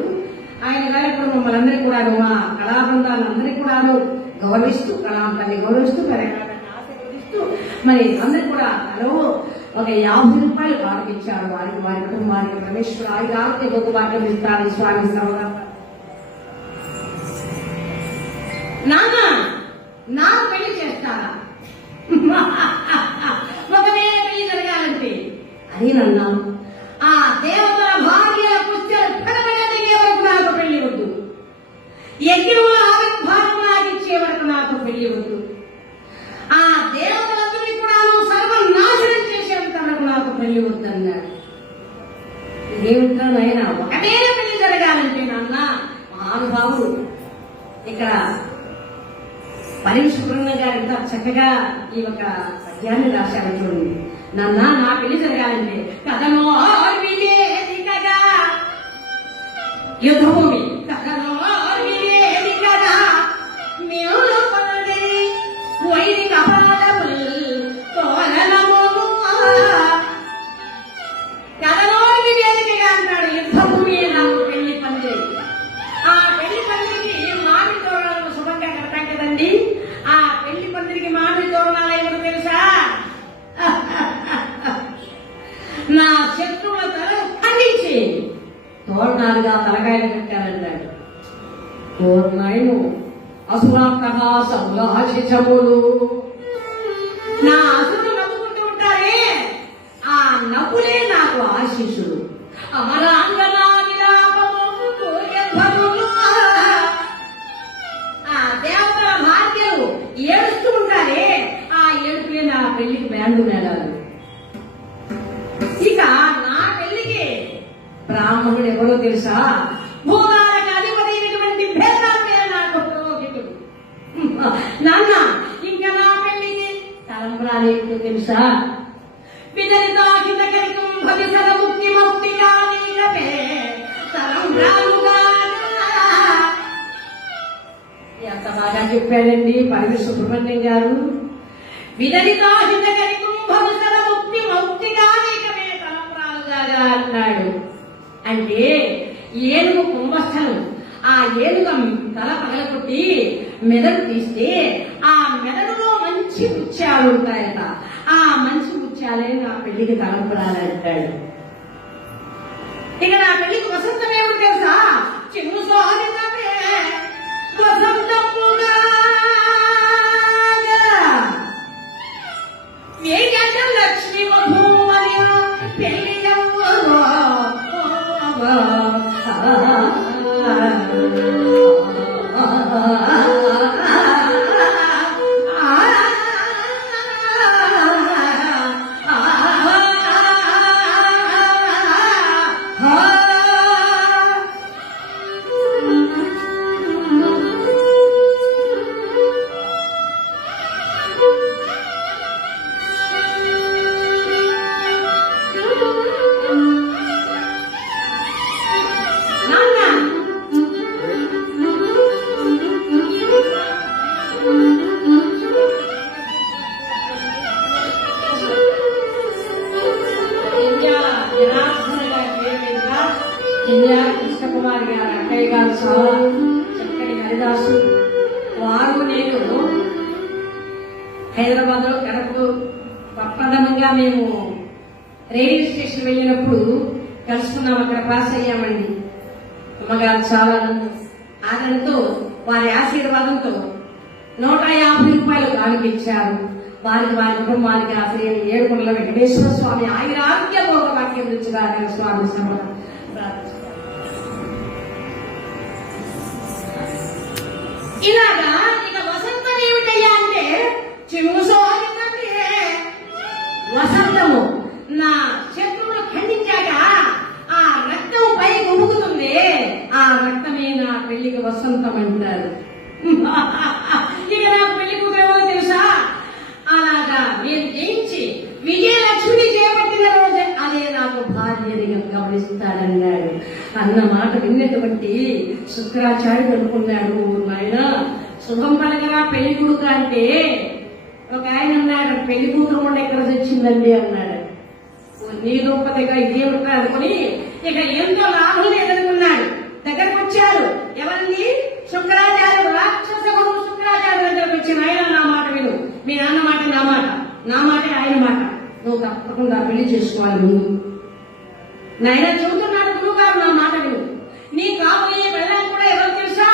ఆయన గారు ఇప్పుడు మమ్మల్ని అందరికీ కూడా, మా కళా బృందాలందరికీ కూడా గౌరవిస్తూ, కళాంతాన్ని గౌరవిస్తూ, ఆశీర్వదిస్తూ మరి అందరూ కూడా తలో ఒక 50 రూపాయలు పాటించారు. వారికి, వారి కుటుంబానికి పరమేశ్వర ఆయుధానికి గొప్ప వాక్యం ఇస్తారని స్వామి సర్వదా. నాన్న నాకు పెళ్లి చేస్తారా? ఒకటే పెళ్లి జరగాలంటే అది నన్నా ఆ దేవతల భార్యల పుస్తకాలు పరమగా దిగే వరకు నాకు పెళ్లి వద్దు, యజ్ఞముల ఆవిర్భావం నాకిచ్చే వరకు నాకు పెళ్లి వద్దు, ఆ దేవతలందరినీ కూడా సర్వనాశనం చేసేంత వరకు నాకు పెళ్లి వద్దన్నాడు. ఏమిటో నాయన ఒకటే పెళ్లి జరగాలంటే నాన్న మహానుభావుడు ఇక్కడ పరిశుభ్రణ గారు ఎంత చక్కగా ఈ ఒక పద్యాన్ని రాశారు. చూడండి, నాన్న నా పెళ్లి జరగాలంటే కథనో వివేదికగా యుద్ధభూమి, కథనో వివేదికగా మేలు పడని వైదిక అపరాధములు తోరణము. కథనో వివేదికగా అంటాడు, యుద్ధభూమి నాకు పెళ్లి పందిరి. ఆ పెళ్లి పందిరికి మామిడి తోరణాలను శుభంగా కడతాం కదండి. ఆ పెళ్లి పందిరికి మామిడి తోరణాలు ఏమో తెలుసా? నా శత్రువుల తల ఖండించి తోరణాలుగా తలకాయలు కట్టాలన్నాడు. తోరణాయను అసురాశములు, నా అసురులు నవ్వుకుంటూ ఉంటారే, ఆ నవ్వులే నాకు ఆశీస్సులు. అమరాంగనా ఆ దేవతల భార్యలు ఏడుస్తూ ఉంటారే, ఆ ఏడుపులే నా పెళ్లికి బ్యాండు మేళాలు. ఇక నా పెళ్లికి బ్రాహ్మణుడు ఎవరో తెలుసా? భూగాలకు అధిపతి అయినటువంటి భేదాలు నాకు పురోహితుడు. నాన్న ఇంకా నా పెళ్లికి తలంబరాలు ఏంటో తెలుసా? విదలితాహితకరికం భవిసర ముక్తి ముక్తి కానీలపే తలంబ్రాలుగా. ఎంత బాగా చెప్పాడండి పరిమి సుబ్రహ్మణ్యం గారు. విదలితాహితకరికం భవిసర ముక్తి ముక్తి కానీక అంటే ఏనుగు కుంభస్థలం. ఆ ఏనుగ తల పగలకొట్టి మెదడు తీస్తే ఆ మెదడులో మంచి ముత్యాలు ఉంటాయట. ఆ మంచి ముత్యాలే నా పెళ్లికి తలంపరాలంటాడు. ఇక నా పెళ్లికి వసంతం ఏమిటి తెలుసా? చిన్న సోహరితమే వసంతముగా లక్ష్మీ మధుమయ పెళ్లి కృష్ణకుమారి గారు అక్కయ్య గారు చాలా చక్కటి హరిదాసు. వారు నేను హైదరాబాద్ లో గడపకు ప్రప్రథమంగా మేము రైల్వే స్టేషన్ వెళ్ళినప్పుడు కలుసుకున్నాం. అక్కడ పాస్ అయ్యామండి. అమ్మగారు చాలా ఆదరణతో వారి ఆశీర్వాదంతో 150 రూపాయలు కానుకిచ్చారు. వారికి వారి కుటుంబానికి ఆశ్రయం ఏడుకొండల వెంకటేశ్వర స్వామి ఆయన ఆరోగ్య భోగవాక్యం రుచిగారు స్వామి సభ ఇలాగా. ఇక వసంతం ఏమిటయ్యా అంటే వసంతము నా శత్రువులు ఖండించాక ఆ రక్తం పై ఉముకుతుంది. ఆ రక్తమే నా పెళ్లికి వసంతం అంటారు. ఇక నాకు పెళ్లి కూతురేమో తెలుసా? అలాగా నేను జయించి విజయలక్ష్మిని చేపట్టిన రోజే అదే నాకు భార్యగా గమనిస్తాడన్నాడు. అన్న మాట విన్నటువంటి శుక్రాచార్యుడు అనుకున్నాడు, నాయన శుభం పలకరా పెళ్లి కొడుకు అంటే. ఒక ఆయన అన్నాడు, పెళ్లి కూతురు కూడా ఎక్కడ తెచ్చిందండి అన్నాడు. నీ రూపతిగా ఇదేమిటా అనుకుని ఇక ఎంతో లాభం లేదనుకున్నాడు. దగ్గరకు వచ్చారు. ఎవరిని? శుక్రాచార్యుడు, రాక్షస గురువు శుక్రాచార్యుడు దగ్గరకు వచ్చి, ఆయన నా మాట విను, మీ నాన్న మాట నా మాట, నా మాట ఆయన మాట, నువ్వు తప్పకుండా పెళ్లి చేసుకోవాలి. ముందు నాయన చెబుతున్నాడు గురువు గారు, నా మాట విను. నీ కాబోయే పెళ్ళాన్ని కూడా ఎవరు తెలుసా?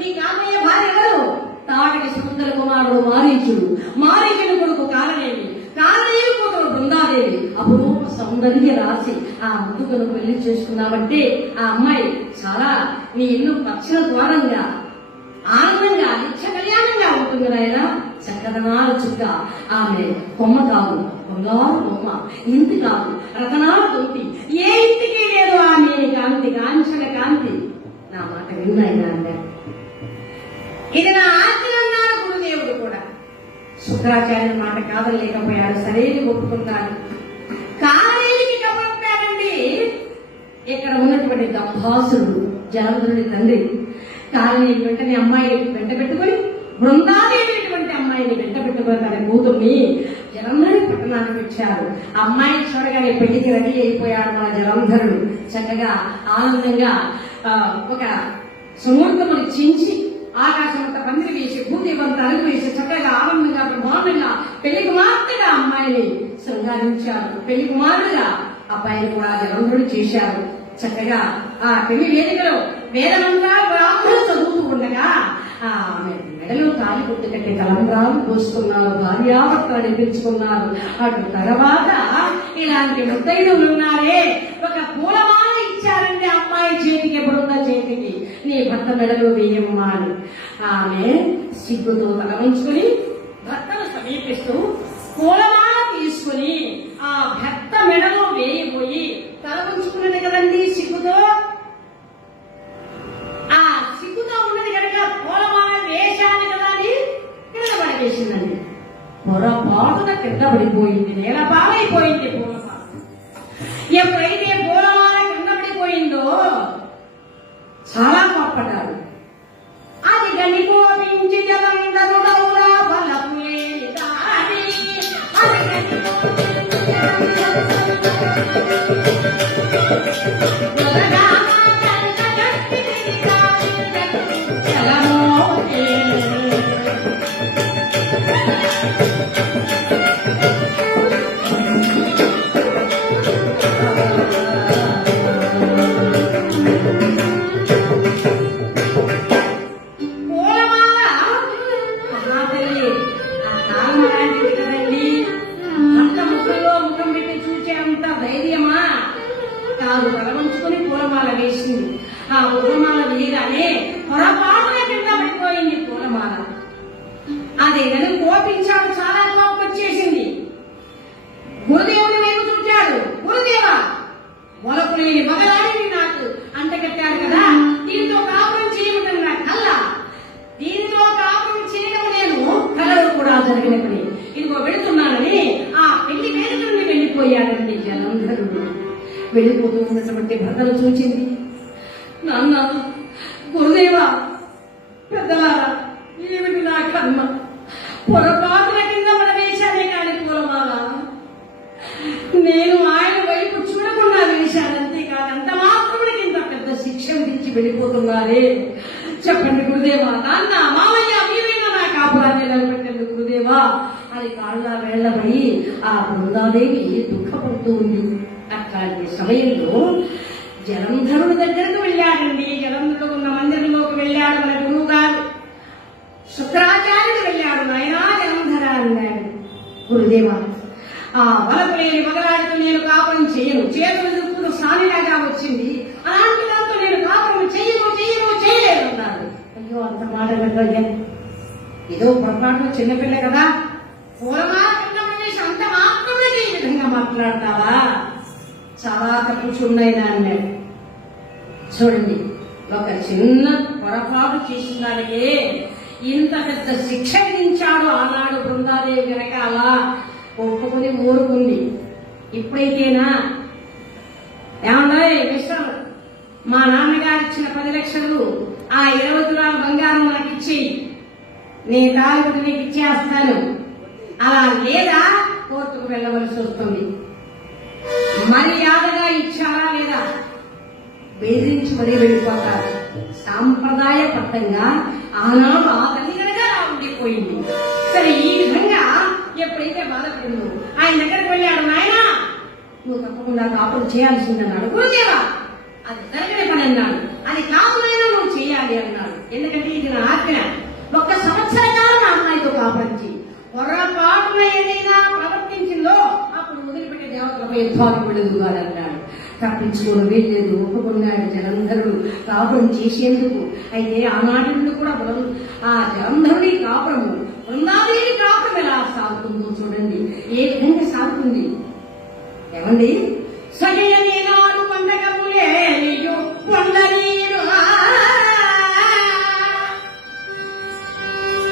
నీ కాబోయే భార్య ఎవరు? తాటకి సుందర కుమారుడు మారీచుడు. మారీచుడు కొడుకు కాలనేవి, కాలనేవి కూతురు బృందాదేవి. అపురూప సౌందర్య రాసి ఆ ముదుగును పెళ్లి చేసుకున్నావంటే ఆ అమ్మాయి చాలా నీ ఇల్లు పక్షుల ద్వారంగా ఆనందంగా నిత్య కళ్యాణంగా ఉంటుంది నాయన. చక్కదనాల చుక్క ఆమె కొమ్మ కాదు, బంగారు బొమ్మ. ఇంటి కాదు, రతనాల తొంటి. ఏ ఇంటికి లేదు ఆమె కాంతి, కాంచన కాంతి. నా మాట విన్నాయినా అంటే ఇది నా ఆజ్ఞ అన్నాడు గురుదేవుడు కూడా. శుక్రాచార్యుల మాట కాదలేకపోయాడు, సరైన ఒప్పుకున్నాడు. కాలేజీకి కబడ్డాడండి. ఇక్కడ ఉన్నటువంటి దంభాసుడు జలంధరుడి తండ్రి కాలనీ వెంటనే అమ్మాయిని వెంట పెట్టుకుని, బృందాదేవిటువంటి అమ్మాయిని వెంట పెట్టుకుని తన కూతుర్ని జలంధరి పట్టణానికి వచ్చారు. అమ్మాయిని చూడగానే పెళ్లికి రెడీ అయిపోయాడు మన జలంధరుడు. చక్కగా ఆనందంగా ఒక సుముహూర్తములు చించి ఆకాశమంతా పందిరి వేసి భూదేవంత అలుగు వేసి చక్కగా ఆనందంగా బ్రహ్మాండంగా పెళ్లి కుమార్తెగా అమ్మాయిని శృంగారించారు. పెళ్లి కుమారుడుగా అబ్బాయిని కూడా జలంధరుడు చేశారు. చక్కగా ఆ పెళ్లి వేదికలో వేదమంత్రాలు బ్రాహ్మణులు చదువుతూ ఉండగా ఆమె మెడలో తాలి కొట్టు కట్టి తలంబ్రాలు పోసుకున్నారు, భార్యాభర్తలు పిలుచుకున్నారు. అటు తర్వాత ఇలాంటి ముత్తైదులు ఉన్నారే, ఒక పూలమాల ఇచ్చారంటే అమ్మాయి చేతికి, బృంద చేతికి, నీ భర్త మెడలో వేయమ్మా అని. ఆమె సిగ్గుతో తల ఉంచుకుని భర్తను సమీపిస్తూ పూలమాల తీసుకుని ఆ భర్త మెడలో వేయబోయి తల ఉంచుకున్నది కదండి సిగ్గుతో. ఆ సిగ్గుతో ఉన్నది కనుక పూలమాల వేశాను కదా అని కింద పడవేసిందండి. పొరపాటున కింద పడిపోయింది, నేల పాలైపోయింది పూలమాల. ఎప్పుడైతే పూలమాల కింద పడిపోయిందో చాలా కోప్పడ్డాడు. అది గనిపోపించి జలంధరుడౌలా బలపులేని దాని, అది గనిపోపించి ఆ పూలమాల వేయగానే పొరపాటున కింద పడిపోయింది పూలమాల. అదే కానీ కోపించాడు, చాలా కోపం వచ్చేసింది. గురుదేవుని వైపు చూచాడు. గురుదేవా, మొలకు లేని మగలాడిని నాకు అంటగట్టాడు కదా, దీనితో కాపురం చేయడం నా కళ్ళ, దీనితో కాపురం చేయడం నేను కలలు కూడా జరిగిన పని. ఇదిగో వెళుతున్నానని ఆ పెళ్లి వేదిక నుండి వెళ్ళిపోయాడండి జలంధరుడు. వెళ్ళిపోతూ ఉన్నటువంటి భర్తను చూచింది. నాన్న, గురుదేవా, పెద్దలారా, ఏమిటి నా కర్మ, పొరపాటున కింద మన వేశానే కాని పూలమాల నేను ఆయన వైపు చూడకుండా వేశాను, అంతేకాదు అంత మాత్రమే ఇంత పెద్ద శిక్ష విధించి వెళ్ళిపోతున్నారే. చెప్పండి గురుదేవా, నాన్న, మామయ్య, మీరైనా నా కాపురాన్ని నిలబెట్టండి గురుదేవా అని కాళ్ళ వేళ్లపడి ఆ బృందాదేవి దుఃఖపడుతూ ఉంది. అట్లాంటి సమయంలో జలంధరుడి దగ్గరకు వెళ్ళాడండి. జలంధరుడు ఉన్న మందిరంలోకి వెళ్ళాడు మన గురువు గారు. శుక్రాచార్యుడు వెళ్ళాడు. నాయనా జలంధర అన్నాడు. గురుదేవా, ఆ వలకు లేని మగరాడితో నేను కాపురం చేయను, చేతులు దుక్కులు సానిలాగా వచ్చింది, అలాంటి దాంతో నేను కాపురం చేయను చేయలేదు అన్నాడు. అయ్యో, అంత మాట వెళ్ళగా, ఏదో పొరపాటు చిన్నపిల్ల కదా, పూలమాల కింద పడేసి అంత మాత్రమే ఈ విధంగా మాట్లాడతావా, చాలా తప్పుచున్నాయి అన్నాడు. చూడండి, ఒక చిన్న పొరపాటు చేసిన దానికే ఇంత పెద్ద శిక్ష విధించాడు ఆనాడు బృందాదేవి గనక అలా ఒప్పుకుని ఊరుకుంది. ఇప్పుడైతేనా ఏమన్నా మిస్టర్, మా నాన్నగారు ఇచ్చిన 10 లక్షలు ఆ 20 తులాల బంగారం మనకిచ్చి నీ తాలూకు నీకు ఇచ్చేస్తాను, అలా లేదా కోర్టుకు వెళ్ళవలసి వస్తుంది. మర్యాదగా ఇచ్చారా లేదా బెదిరించి మరీ వెళ్ళిపోతారు. సాంప్రదాయబద్ధంగా ఆనాడు ఆ తల్లి కనుక ఉండిపోయింది. సరే, ఈ విధంగా ఎప్పుడైతే బాధపడిందో ఆయన దగ్గరకు వెళ్ళాడు. నాయన, నువ్వు తప్పకుండా కాపురం చేయాల్సిందన్నాడు. గురుదేవా, అది జరగని పని అన్నాడు. అది కాపురైనా నువ్వు చేయాలి అన్నాడు. ఎందుకంటే ఇది నా ఆజ్ఞ. 1 సంవత్సర కాలం నా అమ్మాయితో కాపురం చేయి. పొరపాటున ఏదైనా ప్రవర్తించిందో అప్పుడు వదిలిపెట్టే దేవతలపై యుద్ధానికి వెళ్ళదుగాడు అన్నాడు. తప్పించుకోవడం వీల్లేదు. ఒప్పుకున్నాడు జలంధరుడు కాపురం చేసేందుకు. అయితే ఆనాటి నుండి కూడా ఆ జలంధరుడి కాపురము, బృందాదేవి కాపురం ఎలా సాగుతుందో చూడండి, ఏ విధంగా సాగుతుంది. ఏమండి, సగయనేనాడు పండగములే కొండనీడు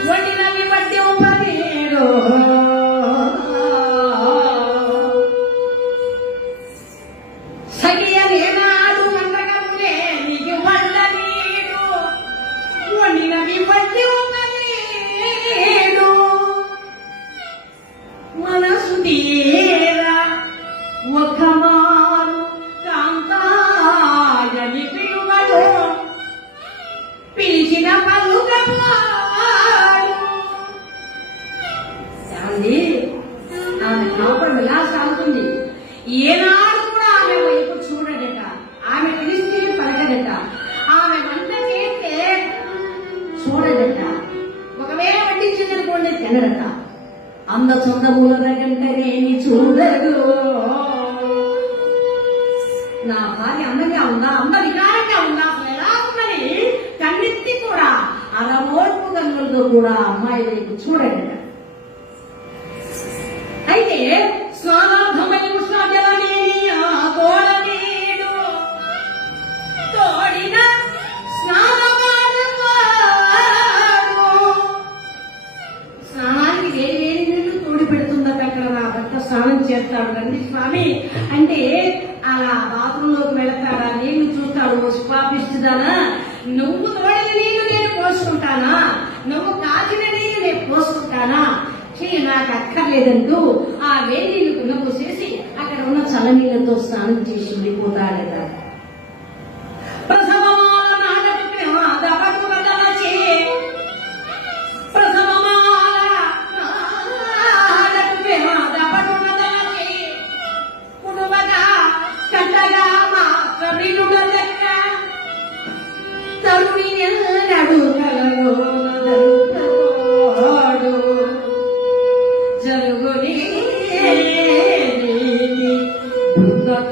వడినవి వడ్డీ ఉపదేడు సగయనేనాడు పండగములే వండనీడు వడినవి వడ్డీ ఉపదేడు మనసు తీరా ఒక మారు కాంతాయని పిలువడు పిలిచిన పలుకవాడు. ఆమె కాపురం ఎలా సాగుతుంది? ఏనాడు కూడా ఆమె వైపు చూడడట, ఆమె పిలిస్తే పలకడట, ఆమె వంట చేస్తే చూడడట, ఒకవేళ వడ్డించిందనుకోండి తినడట. అంద సొందముల కంటేనేమి చూడదు. నా భార్య అందంగా ఉందా, అంద వికారంగా ఉందా, అసలు ఎలా ఉందని కన్నెత్తి కూడా అరమోర్పు కన్నులతో కూడా అమ్మాయి వైపు చూడగట. అయితే స్నానార్థమై ఉష్ణజలనేని ఆ గోడనేడు తోడిన స్నానానికి వేడి నీళ్లు తోడి పెడుతుందట. అక్కడ నా భర్త స్నానం చేస్తాడు రండి స్వామి అంటే అలా బాత్రూంలోకి వెళతాడా, నీళ్లు చూస్తాడు. పాపిస్తుందానా, నువ్వు తోడిన నీళ్లు నేను పోసుకుంటానా, నువ్వు కాచిన నీళ్లు నేను పోసుకుంటానా, నాకు అక్కర్లేదంటూ ఆ వేడి నీళ్లు కున్నపోసేసి అక్కడ ఉన్న చల్లనీళ్లతో స్నానం చేసి వెళ్ళిపోతాడట. ప్రసవమాల నాటకు దపటులచే కుడువగా కట్టగా మాత్రమిడు లెక్క తరుణి ఎల్లడు కలగో జరుగుని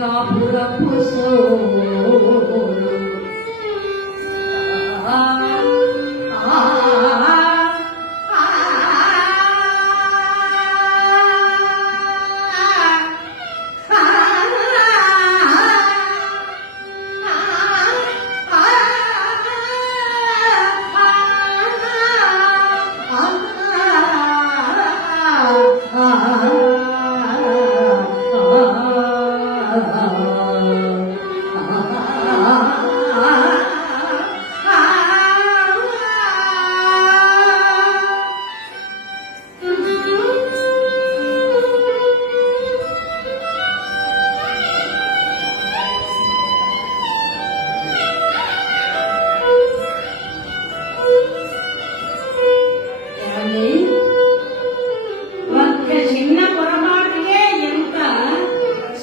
కాపురపు సోడు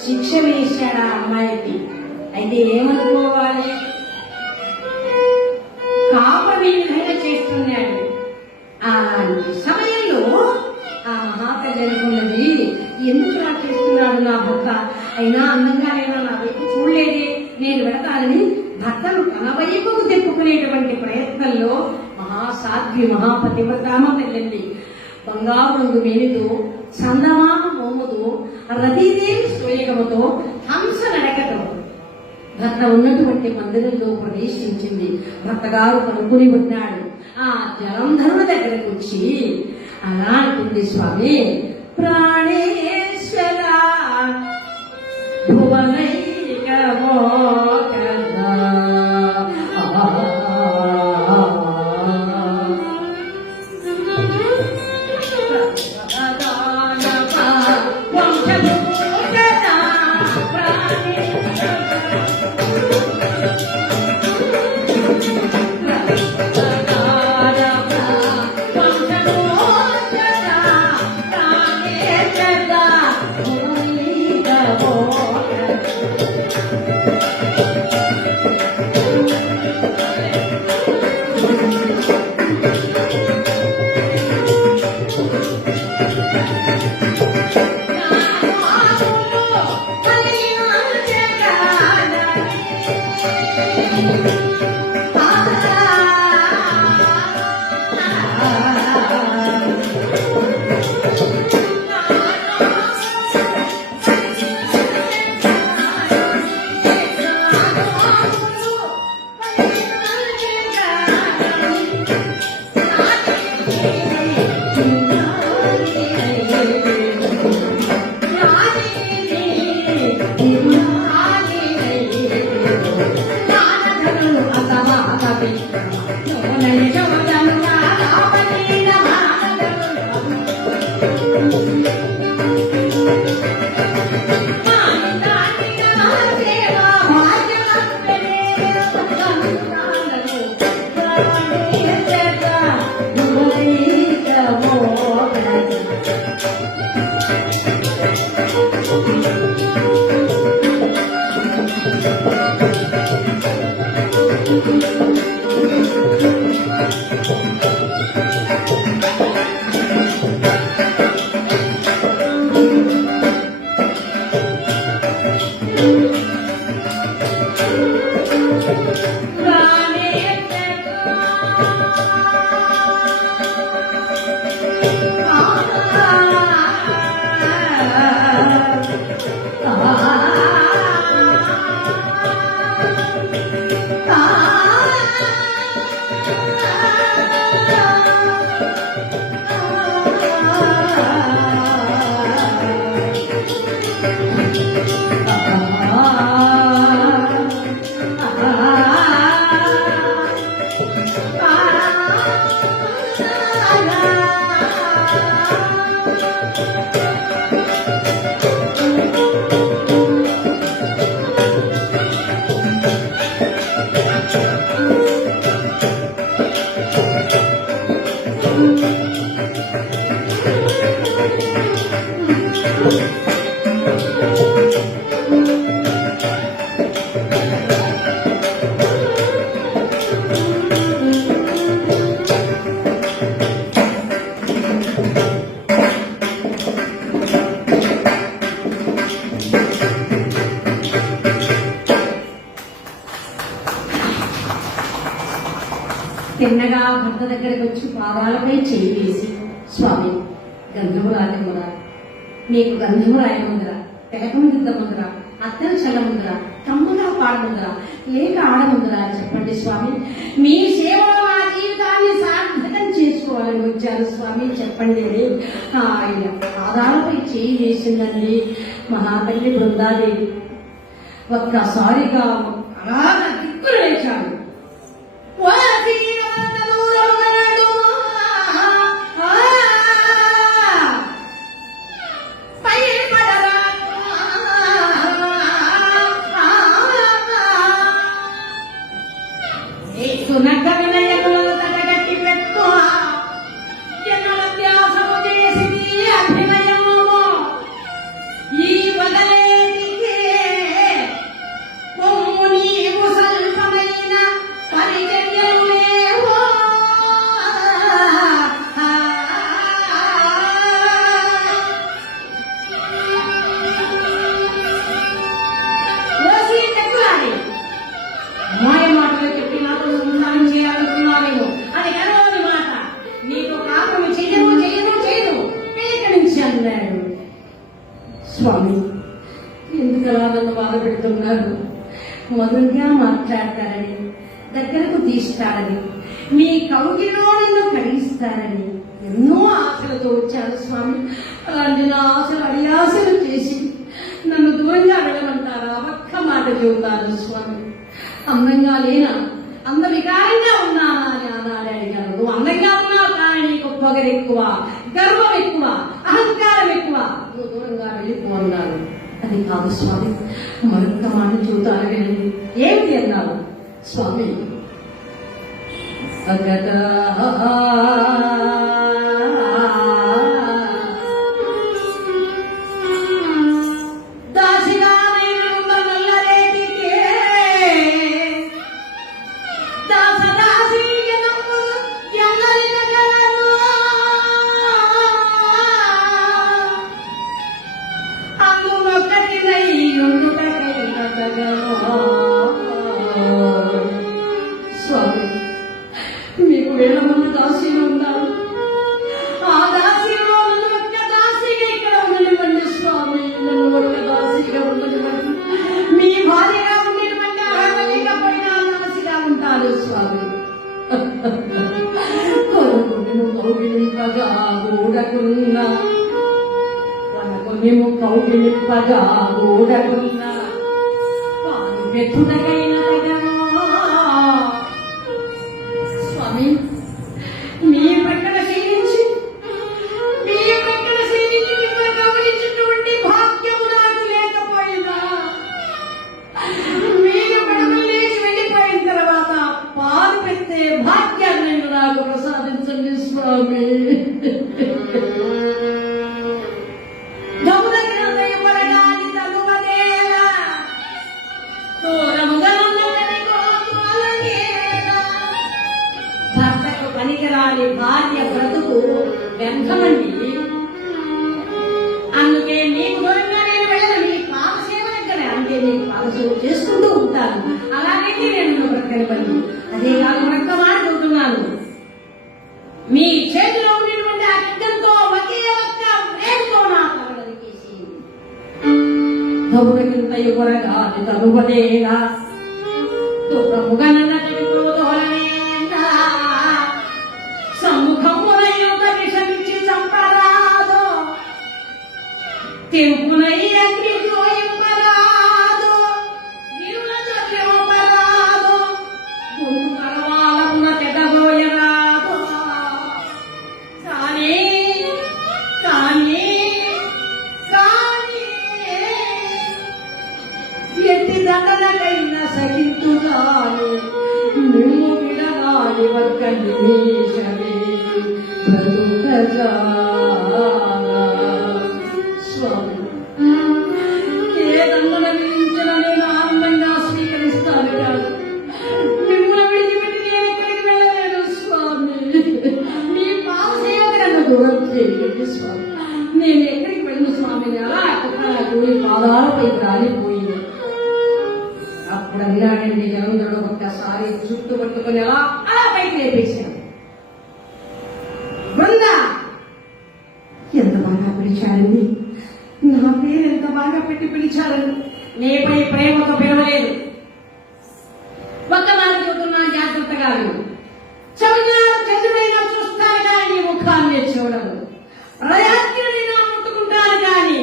శిక్ష వేశాడు ఆ అమ్మాయికి. అయితే ఏమనుకోవాలి, కాపరి విధంగా చేస్తున్నాడు. అలాంటి సమయంలో ఆ మహాతల్లి అనుకున్నది, ఎందుకు ఇలా చేస్తున్నాడు నా భర్త, అయినా అందంగా నేను నా వైపు చూడలేదే, నేను వెళతానని భర్తను తన వైపుకు తిప్పుకునేటువంటి ప్రయత్నంలో మహాసాధ్వి మహాపతివ్రతామ తల్లి బంగారు రంగు మేనితో చందమామ మోముతో రతీదేవి స్వయగముతో హంస నడకతో భర్త ఉన్నటువంటి మందిరంలో ప్రవేశించింది. భర్తగారు కనుక్కుని ఉన్నాడు. ఆ జలంధరుడి దగ్గరకు వచ్చి అలా అంటుంది, స్వామి ప్రాణేశ్వర భువనైకమో కదా తిన్నగా భర్త దగ్గరకు వచ్చి పాదాలపై చేయి వేసి, స్వామి గంధము రాజమురా, నీకు గంధము రాయముందరా, తిలకము దిద్దముందరా, అత్తరు చల్లముందరా, తమ్ముగా పాడముందరా, లేక ఆడముందరా, చెప్పండి స్వామి. మీ సేవలో మా జీవితాన్ని సార్థకం చేసుకోవాలని వచ్చారు స్వామి, చెప్పండి. ఆయన పాదాలపై చేయి వేసిందండి మహాతల్లి బృందాదేవి. ఒక్కసారిగా అలా దిక్కులు లేచాడు. ఈ వదలేని స్వామి, ఎందుకలా నన్ను బాధ పెడుతున్నారు? మధురంగా మాట్లాడతారని, దగ్గరకు తీస్తారని, మీ కౌగిలో నన్ను కడిగిస్తారని ఎన్నో ఆశలతో వచ్చాను స్వామి. అలాంటి నా ఆశలు అడియాసలు చేసి నన్ను దూరంగా వెళ్ళమంటారా? ఒక్క మాట చెబుతాను స్వామి. అందంగా లేనా, అందవికారంగా ఉన్నానా అని అనాలి అడిగాను. నువ్వు అందంగా ఉన్నావు కానీ నీకు పొగరు ఎక్కువ, గర్వం ఎక్కువ, అహంకారం ఎక్కువ, నువ్వు దూరంగా వెళ్ళిపో అన్నాను. అది కాదు స్వామి, మరొక్క మాట చెబుతాను వినండి. ఏమిటి అన్నారు స్వామి? స్వామి, మీకు వేళమంది దాసీలు ఉన్నారు. ఆ దాసీలో నన్ను ఒక్క దాసీగా ఇక్కడ ఉండనివ్వండి స్వామి. నన్ను ఒక్క దాసీగా ఉండనివ్వండి. మీ భార్యగా ఉండనివ్వండి. అర్హత లేకపోయినా దాసిగా ఉంటాను స్వామి. కొనుకొనిము కౌగిలింపగా గూడకున్నా, కొనుకొనిము కౌగిలింపగా గూడకున్నా, పాలు పెట్టుదకైన స్వామి. మీ ప్రక్కన శీలించి మిమ్మల్ని గమనించినటువంటి భాగ్యము నాకు లేకపోయినా, మీరు పడవలు లేచి వెళ్ళిపోయిన తర్వాత పాలు పెట్టే భాగ్యాన్ని నాకు ప్రసాదించండి స్వామి. భర్తకు పనికిరాని భార్య బ్రతుకు వ్యర్థమండి. అందుకే మీకు దూరంగా నేను వెళ్ళను. మీ పాదసేవ దగ్గర అంటే నేను పాదసేవ చేసుకుంటూ ఉంటాను. అలాగైతే నేను బ్రతకనివ్వండి. అదే కాదు, మరొక్క మాట చెబుతున్నాను. మీ చేతిలో ఉన్నటువంటి ఆ గిడ్డంతో ఒకే ఒక్క వేలుతో నా తలనరికేసి దౌడకింత యువరగా తనువదేనా సమ్ముఖమునయుగమిషమించి చంపరాదో, తిరుపునయ్యపరాదో, ఇరువపరాదో, గుండు కరవాలమున తెగబోయరాదో. కానీ కానీ కానీ ఎట్టి దండలకైనా సహించుతాను. నిమ్ము విడనాడి వర్గని మీషమే స్వామి. ఏ దండన విధించిన నేను ఆనందంగా స్వీకరిస్తాను కాదు. మిమ్మల్ని విడిచిపెట్టి నేను ఎక్కడికి వెళ్ళలేను స్వామి. మీ పాదసేవకు నన్ను దూరం చేయకండి స్వామి. నేను ఎక్కడికి వెళ్ళను స్వామి. అలా కూడి పాదాలపై రాలిపోయింది. అప్పుడు అడిగాడండి జనందరూ ఒక్కసారి చుట్టూ పట్టుకుని అలా పైకి లేపేశాను. బృందా, ఎంత బాగా పిలిచారండి, నా పేరు ఎంత బాగా పెట్టి పిలిచారని. నీపై ప్రేమతో పిలవలేదు. ఒక్క మాట చెబుతున్నా, జాగ్రత్తగా చదువునైనా చూస్తాను కానీ నీ ముఖాన్ని చూడను. ప్రయాత్రులైనా ముట్టుకుంటాను కానీ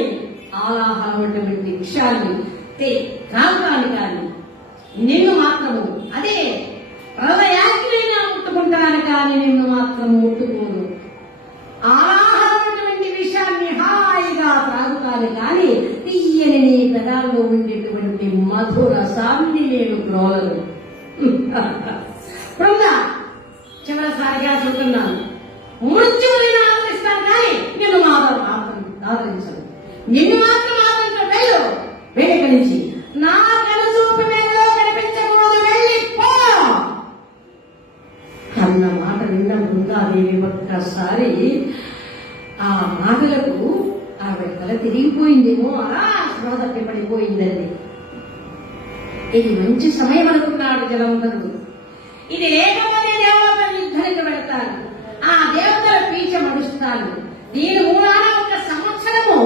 ఆలాహలటువంటి విషయాన్ని త్రాగుతాను కానీ నిన్ను మాత్రము, అదే ప్రళయాగ్రైనా ముట్టుకుంటాను కానీ నిన్ను మాత్రం ముట్టుకోను. ఆహారమైనటువంటి విషయాన్ని హాయిగా త్రాగుతాను కానీ తీయని నీ పెదాల్లో ఉండేటువంటి మధుర సాన్ని నేను గ్రోలను. బృందా, చివరిసారిగా చెబుతున్నాను, మృత్యువులైనా ఆదరిస్తాను కానీ నిన్ను మాత్రం ఆదరించదు. నిన్ను మాత్రం ఆదరించడం వెళ్ళు, వెనక నుంచి నా కనుచూపు మేరలో కనిపించకూడదు, వెళ్ళిపో అన్న మాట విన్న బృందాదేవి ఒక్కసారి ఆ మాటలకు ఆవిడ తల తిరిగిపోయిందేమో, అలా స్పృహ తప్పిపడిపోయిందండి. ఇది మంచి సమయం అనుకున్నాడు జలంధరుడు. ఇది లేకపోతే దేవతల యుద్ధానికి వెళతాను, ఆ దేవతల పీచ మడుస్తాను. దీని మూలాన ఒక సంవత్సరము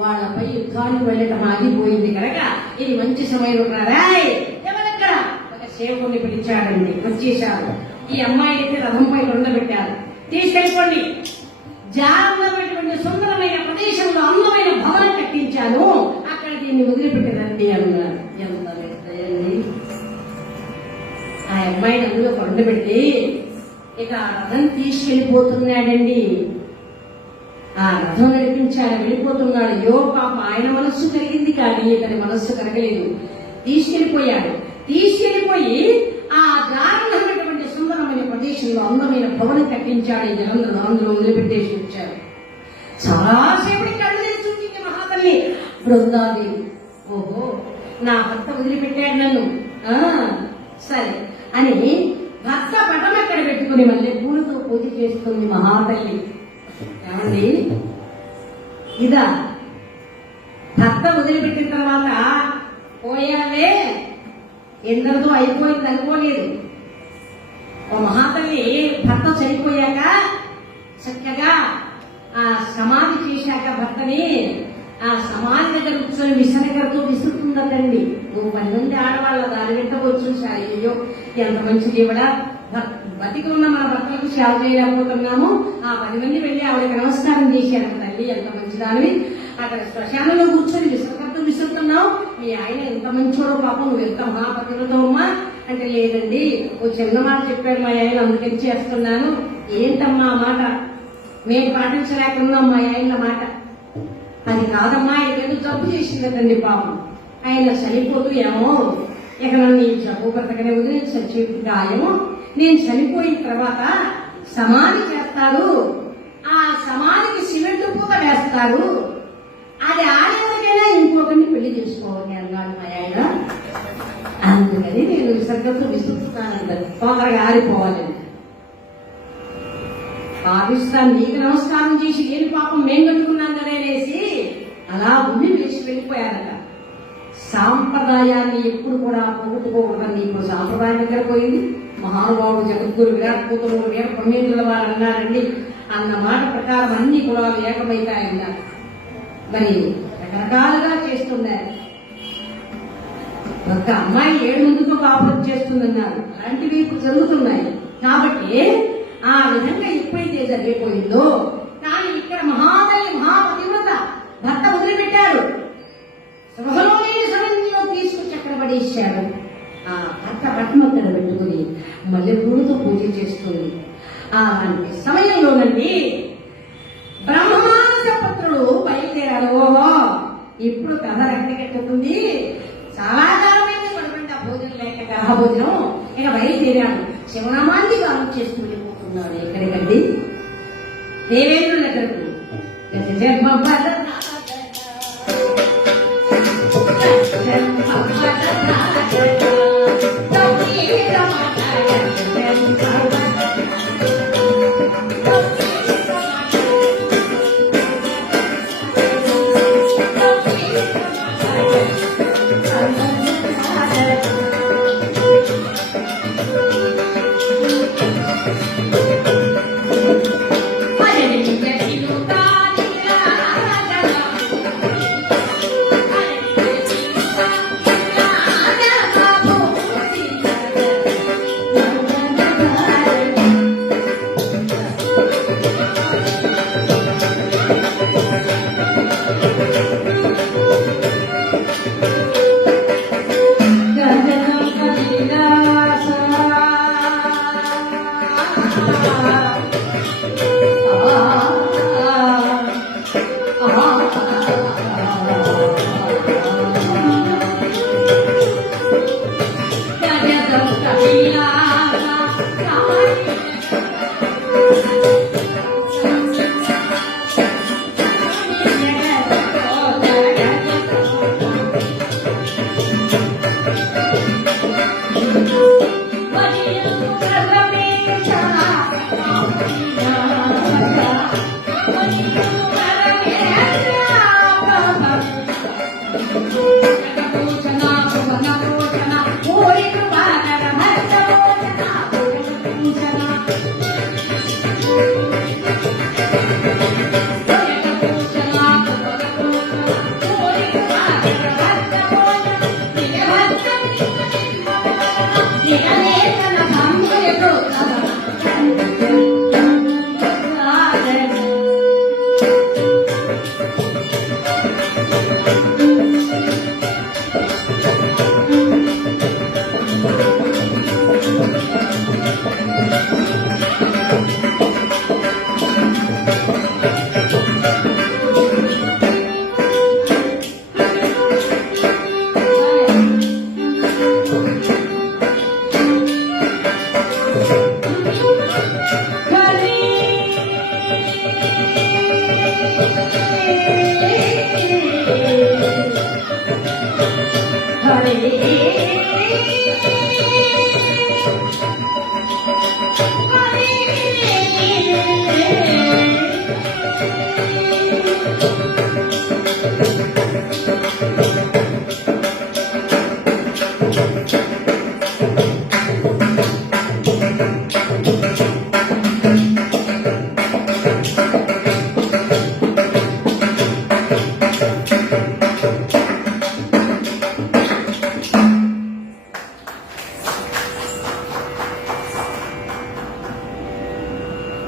వాళ్ళపై యుద్ధానికి వెళ్ళటం ఆగిపోయింది కనుక ఇది మంచి సమయం రాయ్ ఎవరక్కడ ఒక సేవకుని పిలిచాడండి. వచ్చేశారు. ఈ అమ్మాయికి రథంపై ఉండబెట్టారు. తీసుకెళ్ళిపోండి, జాగ్రత్తమైనటువంటి సుందరమైన ప్రదేశంలో అందమైన భవనం కట్టించాను, అక్కడ దీన్ని వదిలిపెట్టదండి అన్నారు. ఎంత వ్యక్తండి. ఆ అమ్మాయిని అందులో కొండబెట్టి ఇక ఆ రథం తీసుకెళ్లిపోతున్నాడండి. ఆ రథం నడిపించాడు, వెళ్ళిపోతున్నాడు. యో పాప ఆయన మనస్సు కలిగింది కానీ ఇతని మనస్సు కలగలేదు. తీసుకెళ్లిపోయాడు. తీసుకెళ్లిపోయి ఆ జాగ్రత్తమైనటువంటి సుందరమైన ప్రదేశంలో అందమైన భవనం కట్టించాడు. ఈ జనందరూ అందులో వదిలిపెట్టేసి వచ్చారు. చాలాసేపటి కళ్ళు తెరిచి చూసింది మహాతల్లి బృందాదేవి. ఓహో, నా భర్త వదిలిపెట్టాడు నన్ను, సరే అని భర్త పటం ఎక్కడ పెట్టుకుని మళ్ళీ పూలతో పూజ చేస్తుంది మహాతల్లి. ఏమండి, ఇదా భర్త వదిలిపెట్టిన తర్వాత పోయావే ఎందరితో అయిపోయింది అనుకోలేదు. ఓ మహాతల్లి భర్త చనిపోయాక చక్కగా ఆ సమాధి చేశాక భర్తని ఆ సమాధి దగ్గర కూర్చొని విసనగరతో విసురుతుందండి. 10 మంది ఆడవాళ్ళ దాని వెంట వచ్చి అయ్యో ఎంత మంచిది కూడా బతికి ఉన్న మన భర్తలకు సేవ చేయలేకపోతున్నాము. ఆ 10 మంది వెళ్ళి ఆవిడకి నమస్కారం చేశారు. తల్లి ఎంత మంచిదానివి, అక్కడ శ్మశానంలో కూర్చొని విసనగరతో విసురుతున్నావు, మీ ఆయన ఎంత మంచోడో, పాపం నువ్వు ఎంత మహాపతితో అమ్మా అంటే, లేదండి ఓ చిన్న మాట చెప్పాడు మా ఆయన అందుకని చేస్తున్నాను. ఏంటమ్మా ఆ మాట? మేము పాటించలేకున్నాం మా ఆయన మాట. అది కాదమ్మా, ఏదో జబ్బు చేసింది కదండి పాపం, ఆయన చనిపోతూ ఏమో ఇక నన్ను ఈ జబ్బు బ్రతకనే వదిలి చచ్చి గాయము, నేను చనిపోయిన తర్వాత సమాధి చేస్తారు, ఆ సమాధికి సిమెంట్ పూత వేస్తారు, అది ఆడేవరికైనా ఇంకొకరిని పెళ్లి చేసుకోవాలి అన్నాడు మా ఆయన. అందుకని నేను విసర్గతో విసురుతానండి, తొందరగా ఆరిపోవాలని. పాకిస్తాన్ నీకు నమస్కారం చేసి ఏం పాపం మేం కట్టుకున్నాం కదా అనేసి అలా ఉండి వేసి వెళ్ళిపోయారట. సాంప్రదాయాన్ని ఎప్పుడు కూడా పోగొట్టుకోకూడదండి. ఇప్పుడు సాంప్రదాయం దగ్గర పోయింది. మహానుభావుడు జగద్గురు విరాట్ కూతురు వీర పుణ్యేంద్రుల వారు అన్నారండి, అన్న మాట ప్రకారం అన్ని కులాలు ఏకమైతాయన్నారు. మరి రకరకాలుగా చేస్తున్నారు. ఒక అమ్మాయి 7 మందితో కాపురం చేస్తుందన్నారు. అలాంటివి ఇప్పుడు జరుగుతున్నాయి. కాబట్టి ఆ విధంగా ఎప్పుడైతే జరిగిపోయిందో, కానీ ఇక్కడ మహాతల్లి మహాపతివ్రత భర్త వదిలిపెట్టారు, సభలో లేని సమయంలో తీసుకొచ్చి అక్కడ పడేశాడు. ఆ భర్త పట్టం అక్కడ పెట్టుకుని మళ్ళీ పూలతో పూజ చేస్తుంది. అలాంటి సమయంలోనండి బ్రహ్మమానస పుత్రుడు బయలుదేరాడు. ఓహో, ఇప్పుడు కథ రెక్కకెట్టుకుంది. చాలా కాలమైంది పడుకుంటే భోజనం లేక గ్రహ భోజనం. ఇక బయలుదేరాడు. శివనామాన్ని గానం చేస్తూ వెళ్ళిపోతున్నాడు. ఎక్కడికండి? దేవేంద్రుల దగ్గరకు.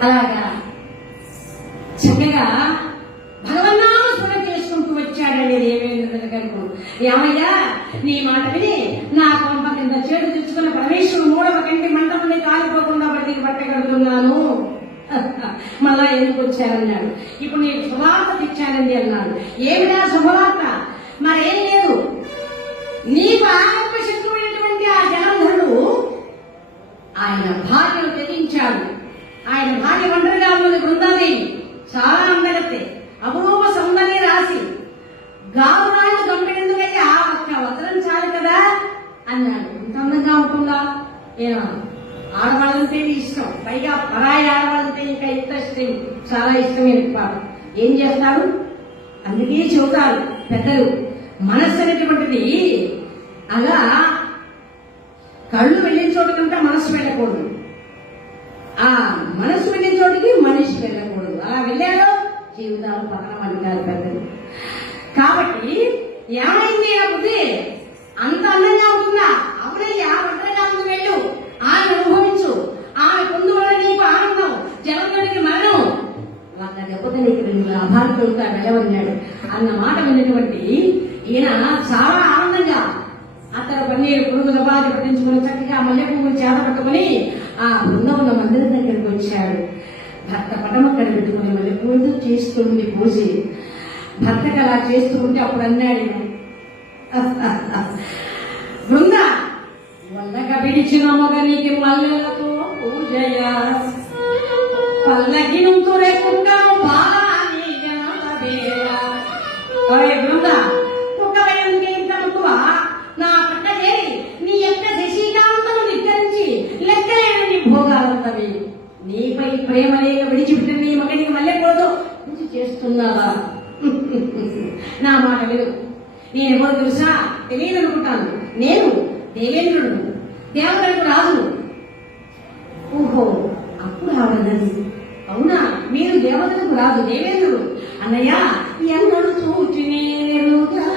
అలాగా చక్కగా భగవన్నామస్మరణ చేసుకుంటూ వచ్చాడండి దేవేంద్రుడు గారు. ఏమయ్యా, నీ మాట విని నా కొంప కింద చేడు తెచ్చుకున్న పరమేశ్వరుడు మూడవ కంటి మంట నుండి కాలిపోకుండా బట్టికి పట్టగలుగుతున్నాను. మళ్ళా ఎందుకు వచ్చారన్నాడు. ఇప్పుడు నేను శుభవార్త తెచ్చానండి అన్నాడు. ఏమిటా శుభవార్త? మరేం లేదు, నీకు ఆరంభ శత్రువైనటువంటి ఆ జలంధరుడు ఆయన భార్యను త్యజించాడు. ఆయన భార్య ఒంటరిగా ఉన్నది బృందాదేవి. చాలా అందగతే, అపరూప సౌందర్య రాసి. గారురాజు గంపెడెందుకైతే ఆ ఒక్క వస్త్రం చాలు కదా అన్నాడు. ఇంత అందంగా ఉంటుందా? ఏమో, ఆడవాళ్ళంటే ఇష్టం, పైగా పరాయి ఆడవాళ్ళంటే ఇంకా ఇంట్రెస్టింగ్, చాలా ఇష్టమైన పాట. ఏం చేస్తాడు? అందుకే చెబుతారు పెద్దలు, మనస్సు అనేటువంటిది అలా కళ్ళు వెళ్ళిన చోటు కంటే మనస్సు వెళ్ళకూడదు, ఆ మనస్సు వెళ్ళిన చోటికి మనిషి వెళ్ళకూడదు. అలా వెళ్ళారో జీవితాలు పతనం అంటారు పెద్దలు. కాబట్టి ఏమైంది ఆ బుద్ధి? అంత అందంగా ఉంటుందా? అవునయ్యా, ఒంటరిగా ముందు వెళ్ళు, ఆయన అనుభవించు, ఆమె పొందు వల్ల నీకు ఆనందం, జనంలోనికి మరణం, వాళ్ళ దెబ్బత నీకు రెండు లాభాలు కలుగుతా వెళ్ళవన్నాడు. అన్న మాట విన్నటువంటి ఈయన చాలా ఆనందంగా అతను పన్నీరు పురుగుల బాధ పట్టించుకుని చక్కగా మల్లె పువ్వులు చేత పట్టుకుని ఆ బృందముల మందిరం దగ్గరికి వచ్చాడు. భర్త పటమక్కడ పెట్టుకుని మల్లె పువ్వులతో చేస్తుంది పూజ. భర్తకు అలా చేస్తూ ఉంటే అప్పుడు అన్నాడు, బృంద వల్లక పిలిచిన మొగనికి మల్లెలతో పూజయా, పల్లకి నుంతురేకుండా బృంద కుక్కవయంకి ఇంత ముక్కువ నా పట్ట చేరి నీ యొక్క శశికాంతను నిద్రించి లెక్కలేని భోగాలంతవి నీపై ప్రేమ లేక విడిచిపెట్టిన నీ మగనికి మల్లెపోదు పూజ చేస్తున్నావా? నా మాట విను, నేనెవరు తెలుసా? తెలియదనుకుంటాను. నేను దేవేంద్రుడు, దేవతలకు రాజును. ఓహో, అప్పుడు ఆవిడన్నది, అవునా, మీరు దేవతలకు రాజు, దేవేంద్రుడు. అన్నయ్య, ఎన్నడు చూచి నేనుగా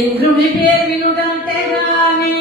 ఇంద్రుడి పేరు వినుడంతే గాని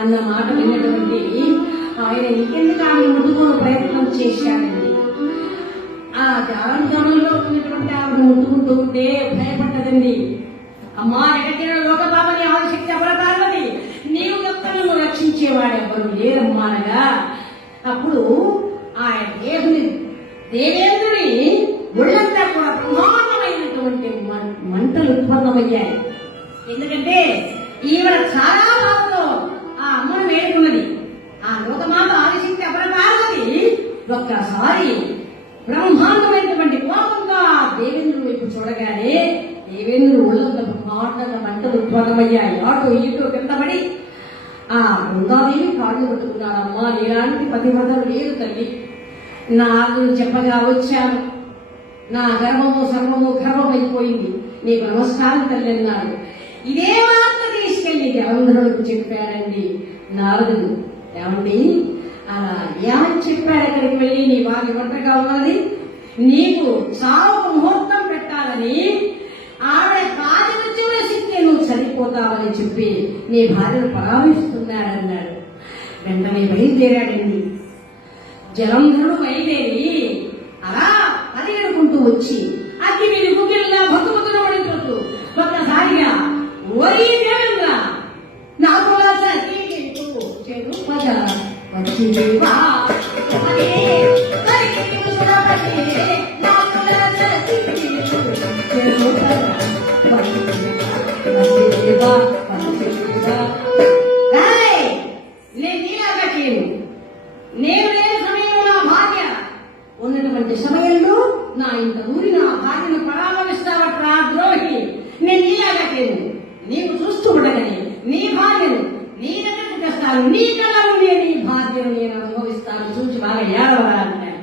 అన్న మాట విన్నటువంటి ఆయన ఇంకెందుకు ఆమె ముట్టుకునే ప్రయత్నం చేశాడండి. ఆ జాలంలో ఉన్నటువంటి ఆవిడ ముట్టుకుంటూ ఉంటే భయపడ్డదండి. అమ్మా, ఎక్కడికైనా లోకపాపని ఆవశక్తి అపరపార్వతి, నీవు తప్పను రక్షించేవాడు ఎవరు లేరమ్మానగా. అప్పుడు ఆ దేవేంద్రుని ఒళ్ళంతా కూడా ప్రమాదమైనటువంటి మంటలు ఉత్పన్నమయ్యాయి. ఎందుకంటే ఈవిడ చాలా బాధతో ఆ అమ్మను వేడుకున్నది. ఆ లోకమాత ఆదిశక్తి అపరపార్వతి ఒక్కసారి బ్రహ్మాండమైనటువంటి కోపంగా దేవేంద్రుడి వైపు చూడగానే దేవేంద్రుడు ఒళ్ళంత బ్రహ్మాండంగా మంటలు ఉత్పన్నమయ్యాయి. అటు ఇటు కిందపడి ఆ బృందాదేవి కాళ్ళు పట్టుకున్నాడమ్మా, నీలాంటి పతివ్రతలు లేదు తల్లి, నాకు చెప్పగా వచ్చాను, నా గర్వము సర్వము గర్వమైపోయింది, నీకు నమస్కారం తల్లి అన్నాడు. ఇదే వార్త తీసుకెళ్లి దేవేంద్రుడికి చెప్పాడండి నారదుడు. ఏమండి అలా ఏమని చెప్పాడు? అక్కడికి వెళ్ళి నీ వారి ఒంటరిగా ఉన్నది, నీకు సావుకు ముహూర్తం పెట్టాలని ఆవిడ కాలికి వేసిస్తే నువ్వు చనిపోతావని చెప్పి నీ భార్యను పరామర్శిస్తున్నాడన్నాడు. వెంటనే బయలుదేరాడండి. జలంధరుడు బయలుదేరి అలా పరిగెడుకుంటూ వచ్చి అగ్గి మీద గుగ్గిలుగా భక్తులు పడిపోతూ ఒక్కసారిగా ఓరి దేవేంద్ర నాకు వచ్చిదేవా నేను నీలాగా చేయను. నేను లేని సమయంలో నా భార్య ఉన్నటువంటి సమయంలో నా ఇంత ఊరి నా భార్యను పరామర్శిస్తావట్రా ద్రోహి. నేను నీలాగా చేయను. నీకు చూస్తూ ఉండగని నీ భార్యను నీ దగ్గరకు తెస్తాను, నీ కళను నీ భార్యను నేను అనుభవిస్తాను, చూసి బాగా ఏడవరా అంటాడు.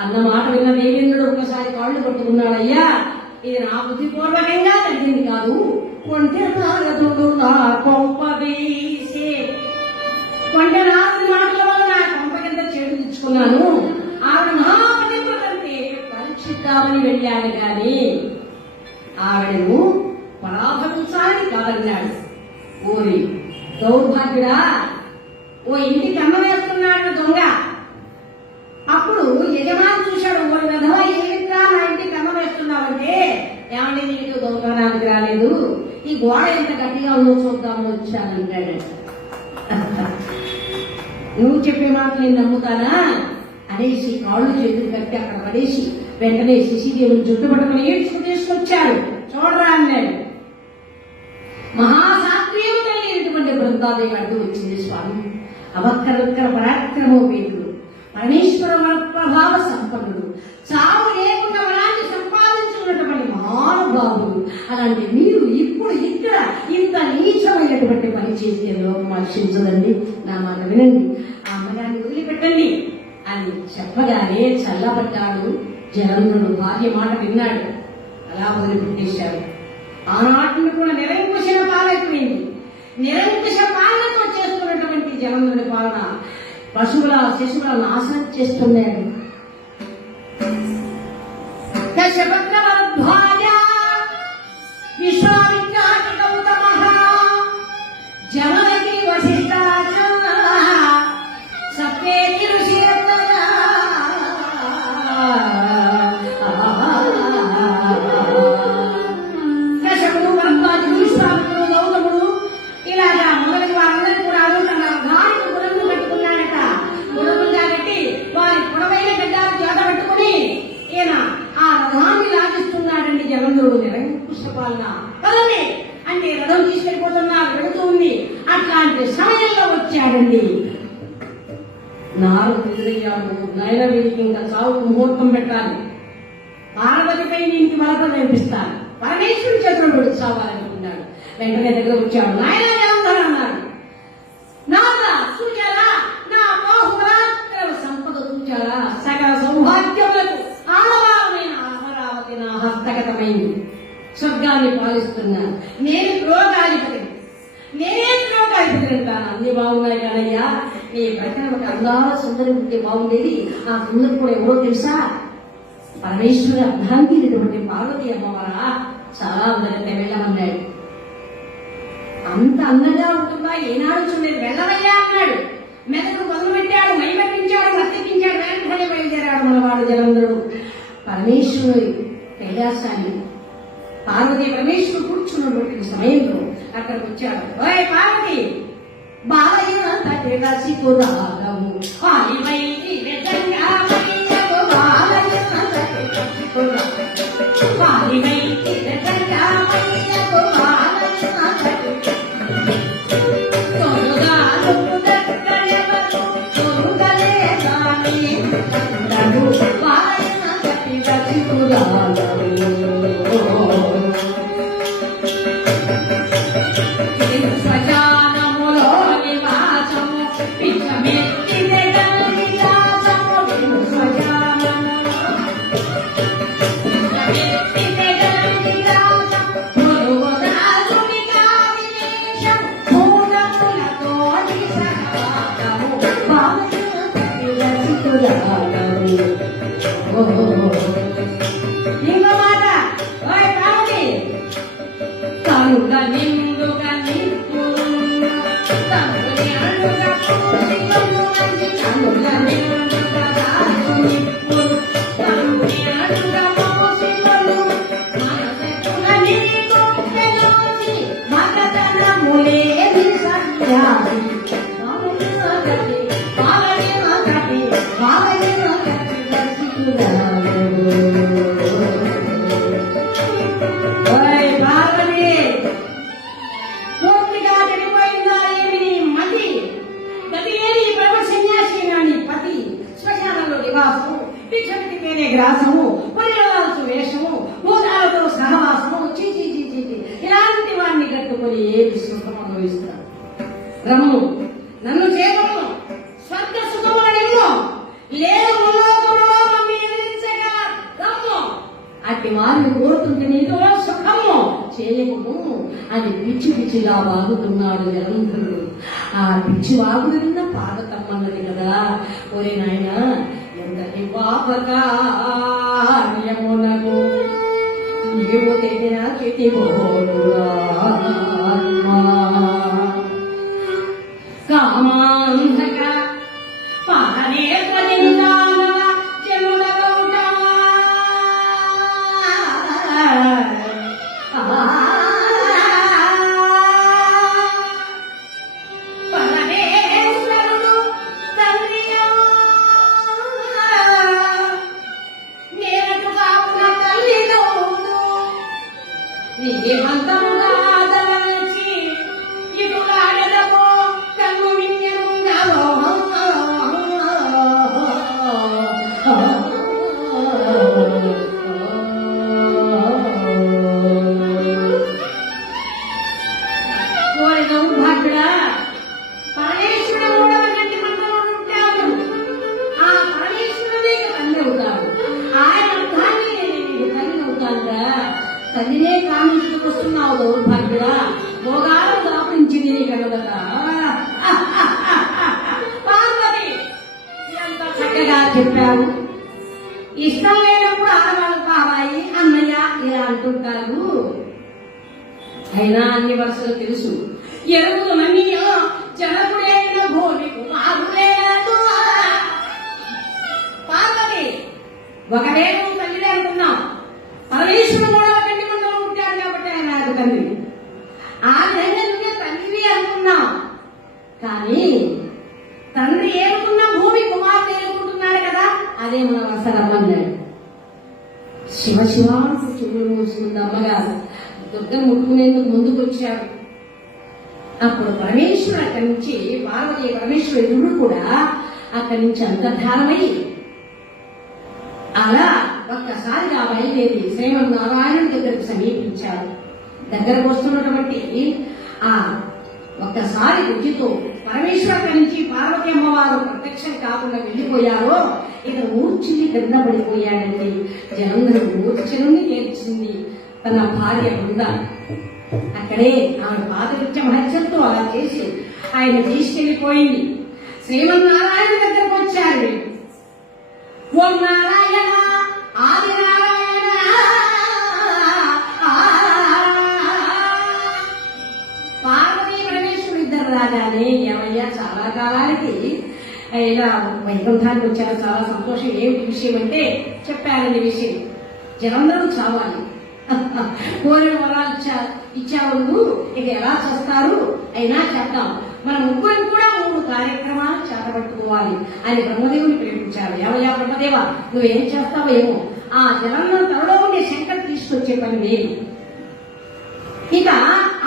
అన్న మాట విన్న దేవేంద్రుడు ఒకసారి కాళ్ళు పట్టుకున్నాడయ్యా, ఇది నా బుద్ధిపూర్వకంగా తగ్గింది కాదు, కొంటే నారదుడు నా కొంపదీసే, కొంటే నారదు మాటల వల్ల నా కొంప కింద చేటు తెచ్చుకున్నాను, ఆవిడ మహాపతివ్రతంటే పరీక్షిద్దామని వెళ్ళాను కానీ ఆవిడను పరాభవించాలని కాదన్నాడు. ఓరి దౌర్భాగ్యుడా, ఓ ఇంటికి అమ్మ వేస్తున్నాడు దొంగ. అప్పుడు యజమాని చూశాడు, ఓ విధవ ఏమిట్రా నా ఇంటికి అమ్మ వేస్తున్నావంటే, ఏమంటే నీకు దొంగనానికి రాలేదు, ఈ గోడ ఎంత గట్టిగా ఉందో చూద్దామని వచ్చానంటాడు. నువ్వు చెప్పే మాట నేను నమ్ముతానా అనేసి కాళ్ళు చేతులు కట్టి అక్కడ పడేసి వెంటనే శశిదేవుని జుట్టు పట్టుకుని ఏడ్చుకు తీసుకొచ్చాడు. చూడరా అన్నాడు. మహాసాత్వీయం కలిగినటువంటి బృందాదేవి అడ్డు వచ్చింది. స్వామి అవక్కరొక్కర పరాక్రమోపేతుడు, పరమేశ్వర ప్రభావ సంపన్నుడు, చావు లేకుండా వరాన్ని సంపాదించుకున్నటువంటి మహానుభావుడు, అలాంటి మీరు ఇప్పుడు ఇక్కడ ఇంత నీచమైనటువంటి పని చేస్తే లోకం హర్షించదండి, నా మాట వినండి, ఆ అమ్మగారిని వదిలిపెట్టండి అని చెప్పగానే చల్లబడ్డాడు జలంధరుడు. భార్య మాట విన్నాడు, అలా వదిలిపెట్టేశాడు. ఆనాటిని కూడా నిరంకుశ పాలైపోయింది. నిరంకుశ పాలనతో చేస్తున్నటువంటి జలంధరుడి పాలన పశువుల శిశువుల నాశనం చేస్తున్నాడు. దశభద్రవద్భాయ విశ్వామిత్రాది గౌతమః జనయతి వశిష్ఠాశ్రమ సప్తేతి ఋషిరత్నః దశముడు వరద్వాజుడు విశ్వామిత్రుడు గౌతముడు ఇలాగా మొదటి వారందరూ కూడా అడుగుతున్నారు. గాడికి గుణములు కట్టుకున్నాడట. గుణములు కాబట్టి వారి పొడవైన గడ్డాలు చేతబెట్టుకుని ఈయన ఆ రథాన్ని లాగిస్తున్నాడండి జలంధరుడు. నిరంకుశ పాలన కదండి అంటే రథం తీసుకెళ్ళిపోతున్నారు, వెళుతూ ఉంది. అట్లాంటి సమయంలో వచ్చాడండి నాలుగు ఎదురయ్యాడు. నయన వీరికి ఇంకా చావుకు ముహూర్తం పెట్టాలి, పార్వతిపై నీకు మరొక నేర్పిస్తాను, పరమేశ్వరుడి చేతులు పెట్టి చావాలనుకున్నాడు. వెంటనే దగ్గర వచ్చాడు. నాయన జలంధరుడు అన్నాడు, నాదా చూచారా నా బాహుబలాత్రవ సంపద, చూచారా సకల సౌభాగ్యములకు ఆలవాలమైన అమరావతి నా హస్తగతమైంది, స్వర్గాన్ని పాలిస్తున్నాను, నేను రోగాధిపతి, నేనే రోగాధిపతి అంటాను. అన్ని బాగున్నాయి కానయ్యా, నీ ప్రకటన ఒక అందాల సుందరి ఉంటే బాగుండేది. ఆ సుందరి కూడా ఎవరో తెలుసా? పరమేశ్వరి అర్ధాంగినటువంటి పార్వతి అమ్మవారా, చాలా అందరికీ వెళ్ళమన్నాడు. అంత అందంగా ఉంటుందా? ఏనాడు చూడలేదు. వెళ్ళవయ్యా అన్నాడు. మెదడు మొదలు పెట్టాడు, మైమర్పించాడు, హత్తికించాడు. వెంటనే బయలుదేరాడు మనవాడు జలంధరుడు. పరమేశ్వరుడు కైలాసాన్ని పార్వతి పరమేశ్వరుడు కూర్చున్నటువంటి సమయంలో అక్కడికి వచ్చాడు. ఓయ్ పార్వతి, బాలయ్య తటిరసికు రాగము ఆలివైకి వెదంగా మైనకు, బాలయ్య తటిరసికు రాగము ఆలివైకి వెదంగా మైనకు, బాలయ్య తటిరసికు తొలుగా నువ్వు దగ్గరెవరు తొలుగలే కాని ఇంకో మాట, ఓయ్ పార్వతి, కనుక నిండుగా నింపు కనుని అడుగా పూసిగను మంచి కనుక నిండుగా రాజు నింపు కనుని అడుగా పూసిగను మనసెట్టుల నీకు తెలోచి మగతనములే నిసత్యాది గ్రాసము పరిణామాలు వేషము భూతాలతో సహవాసము చీచి ఇలాంటి వాడిని కట్టుకొని ఏది సుఖం అనుభవిస్తారు. రమ్ము నన్ను చేపము స్వర్గ సుఖములెన్నో లేదు ముల్లోకములో మమ్మీ ఎదిరించగా రమ్ము అట్టి వారిని కోరుతుంటే నీతో సుఖము చేయకును అది పిచ్చిగా వాగుతున్నాడు జలంధరుడు. ఆ పిచ్చి వాగుతున్న పాదతమ్మన్నది కదా. ఒరే నాయన ఎంతటి పాపకార్యమునకు నీవు తెగిన చితి కామాంధక పాదనేత్రని తల్లినే కామించుకు వస్తున్నావు దౌర్భాగ్యుడా. భోగాలు దాపించింది కనుక పార్వతి ఎంత చక్కగా చెప్పావు. ఇష్టం లేనప్పుడు ఆడవాళ్ళు కావాలి అన్నయ్య ఇలా అంటుంటారు. అయినా అన్ని వరుసలు తెలుసు. ఎరువులు నమ్మి జనకుడైన భూమి కుమారులేదు. పార్వతి ఒకటే నువ్వు తల్లిదే అనుకున్నావు. పరమేశ్వరుడు కూడా కంటి మండలం ఉంటాడు కాబట్టి ఆయన నాకు తండ్రి. ఆ విధంగా నువ్వే తండ్రివి అనుకున్నావు. కానీ తండ్రి ఏనుకున్న భూమి కుమారుడు ఏనుకుంటున్నాడు కదా, అదే మన వసరమ్మన్నాడు. శివశివానికి చెవులు మూసుకుంది అమ్మగారు. దుర్గను ముట్టుకునేందుకు ముందుకు వచ్చాడు. అప్పుడు పరమేశ్వరుడు అక్కడి నుంచి పార్వతీ పరమేశ్వరుడు కూడా అక్కడి నుంచి అంతర్ధానమై అలా ఒక్కసారిగా బయలుదేరి శ్రీమన్నారాయణుడి దగ్గరకు సమీపించారు. దగ్గరకు వస్తున్నటువంటి ఆ ఒక్కసారి బుద్ధితో పరమేశ్వరుడి నుంచి పార్వతీ అమ్మవారు ప్రత్యక్షం కాకుండా వెళ్లిపోయారో ఇక మూర్ఛిని కింద పడిపోయాడండి. జనందరూ మూర్ఛనుని నేర్చింది తన భార్య బృంద. అక్కడే ఆమె పాదవిత్య మహత్యంతో అలా చేసి ఆయన తీసుకెళ్లిపోయింది. శ్రీమన్నారాయణ దగ్గరకు వచ్చారు. ఓం నారాయణ ఆది నారాయణ పార్వతీ పరమేశ్వరుడు ఇద్దరు రాగానే ఏమయ్యా చాలా కాలానికి ఇలా వైకుంఠానికి వచ్చారు, చాలా సంతోషం. ఏమిటి విషయం అంటే చెప్పారని విషయం. జనందరూ చావాలి, కోరిన వరాలు ఇచ్చావు నువ్వు, ఇక ఎలా చేస్తారు అయినా చేద్దాం. మన ముగ్గురు కూడా 3 కార్యక్రమాలు చేతబట్టుకోవాలి అని బ్రహ్మదేవుని ప్రేమించారు. ఏమయ్యా బ్రహ్మదేవ, నువ్వేం చేస్తావో ఏమో. ఆ జనంలో త్వరలో ఉండే శంకర్ తీసుకొచ్చే పని లేదు. ఇక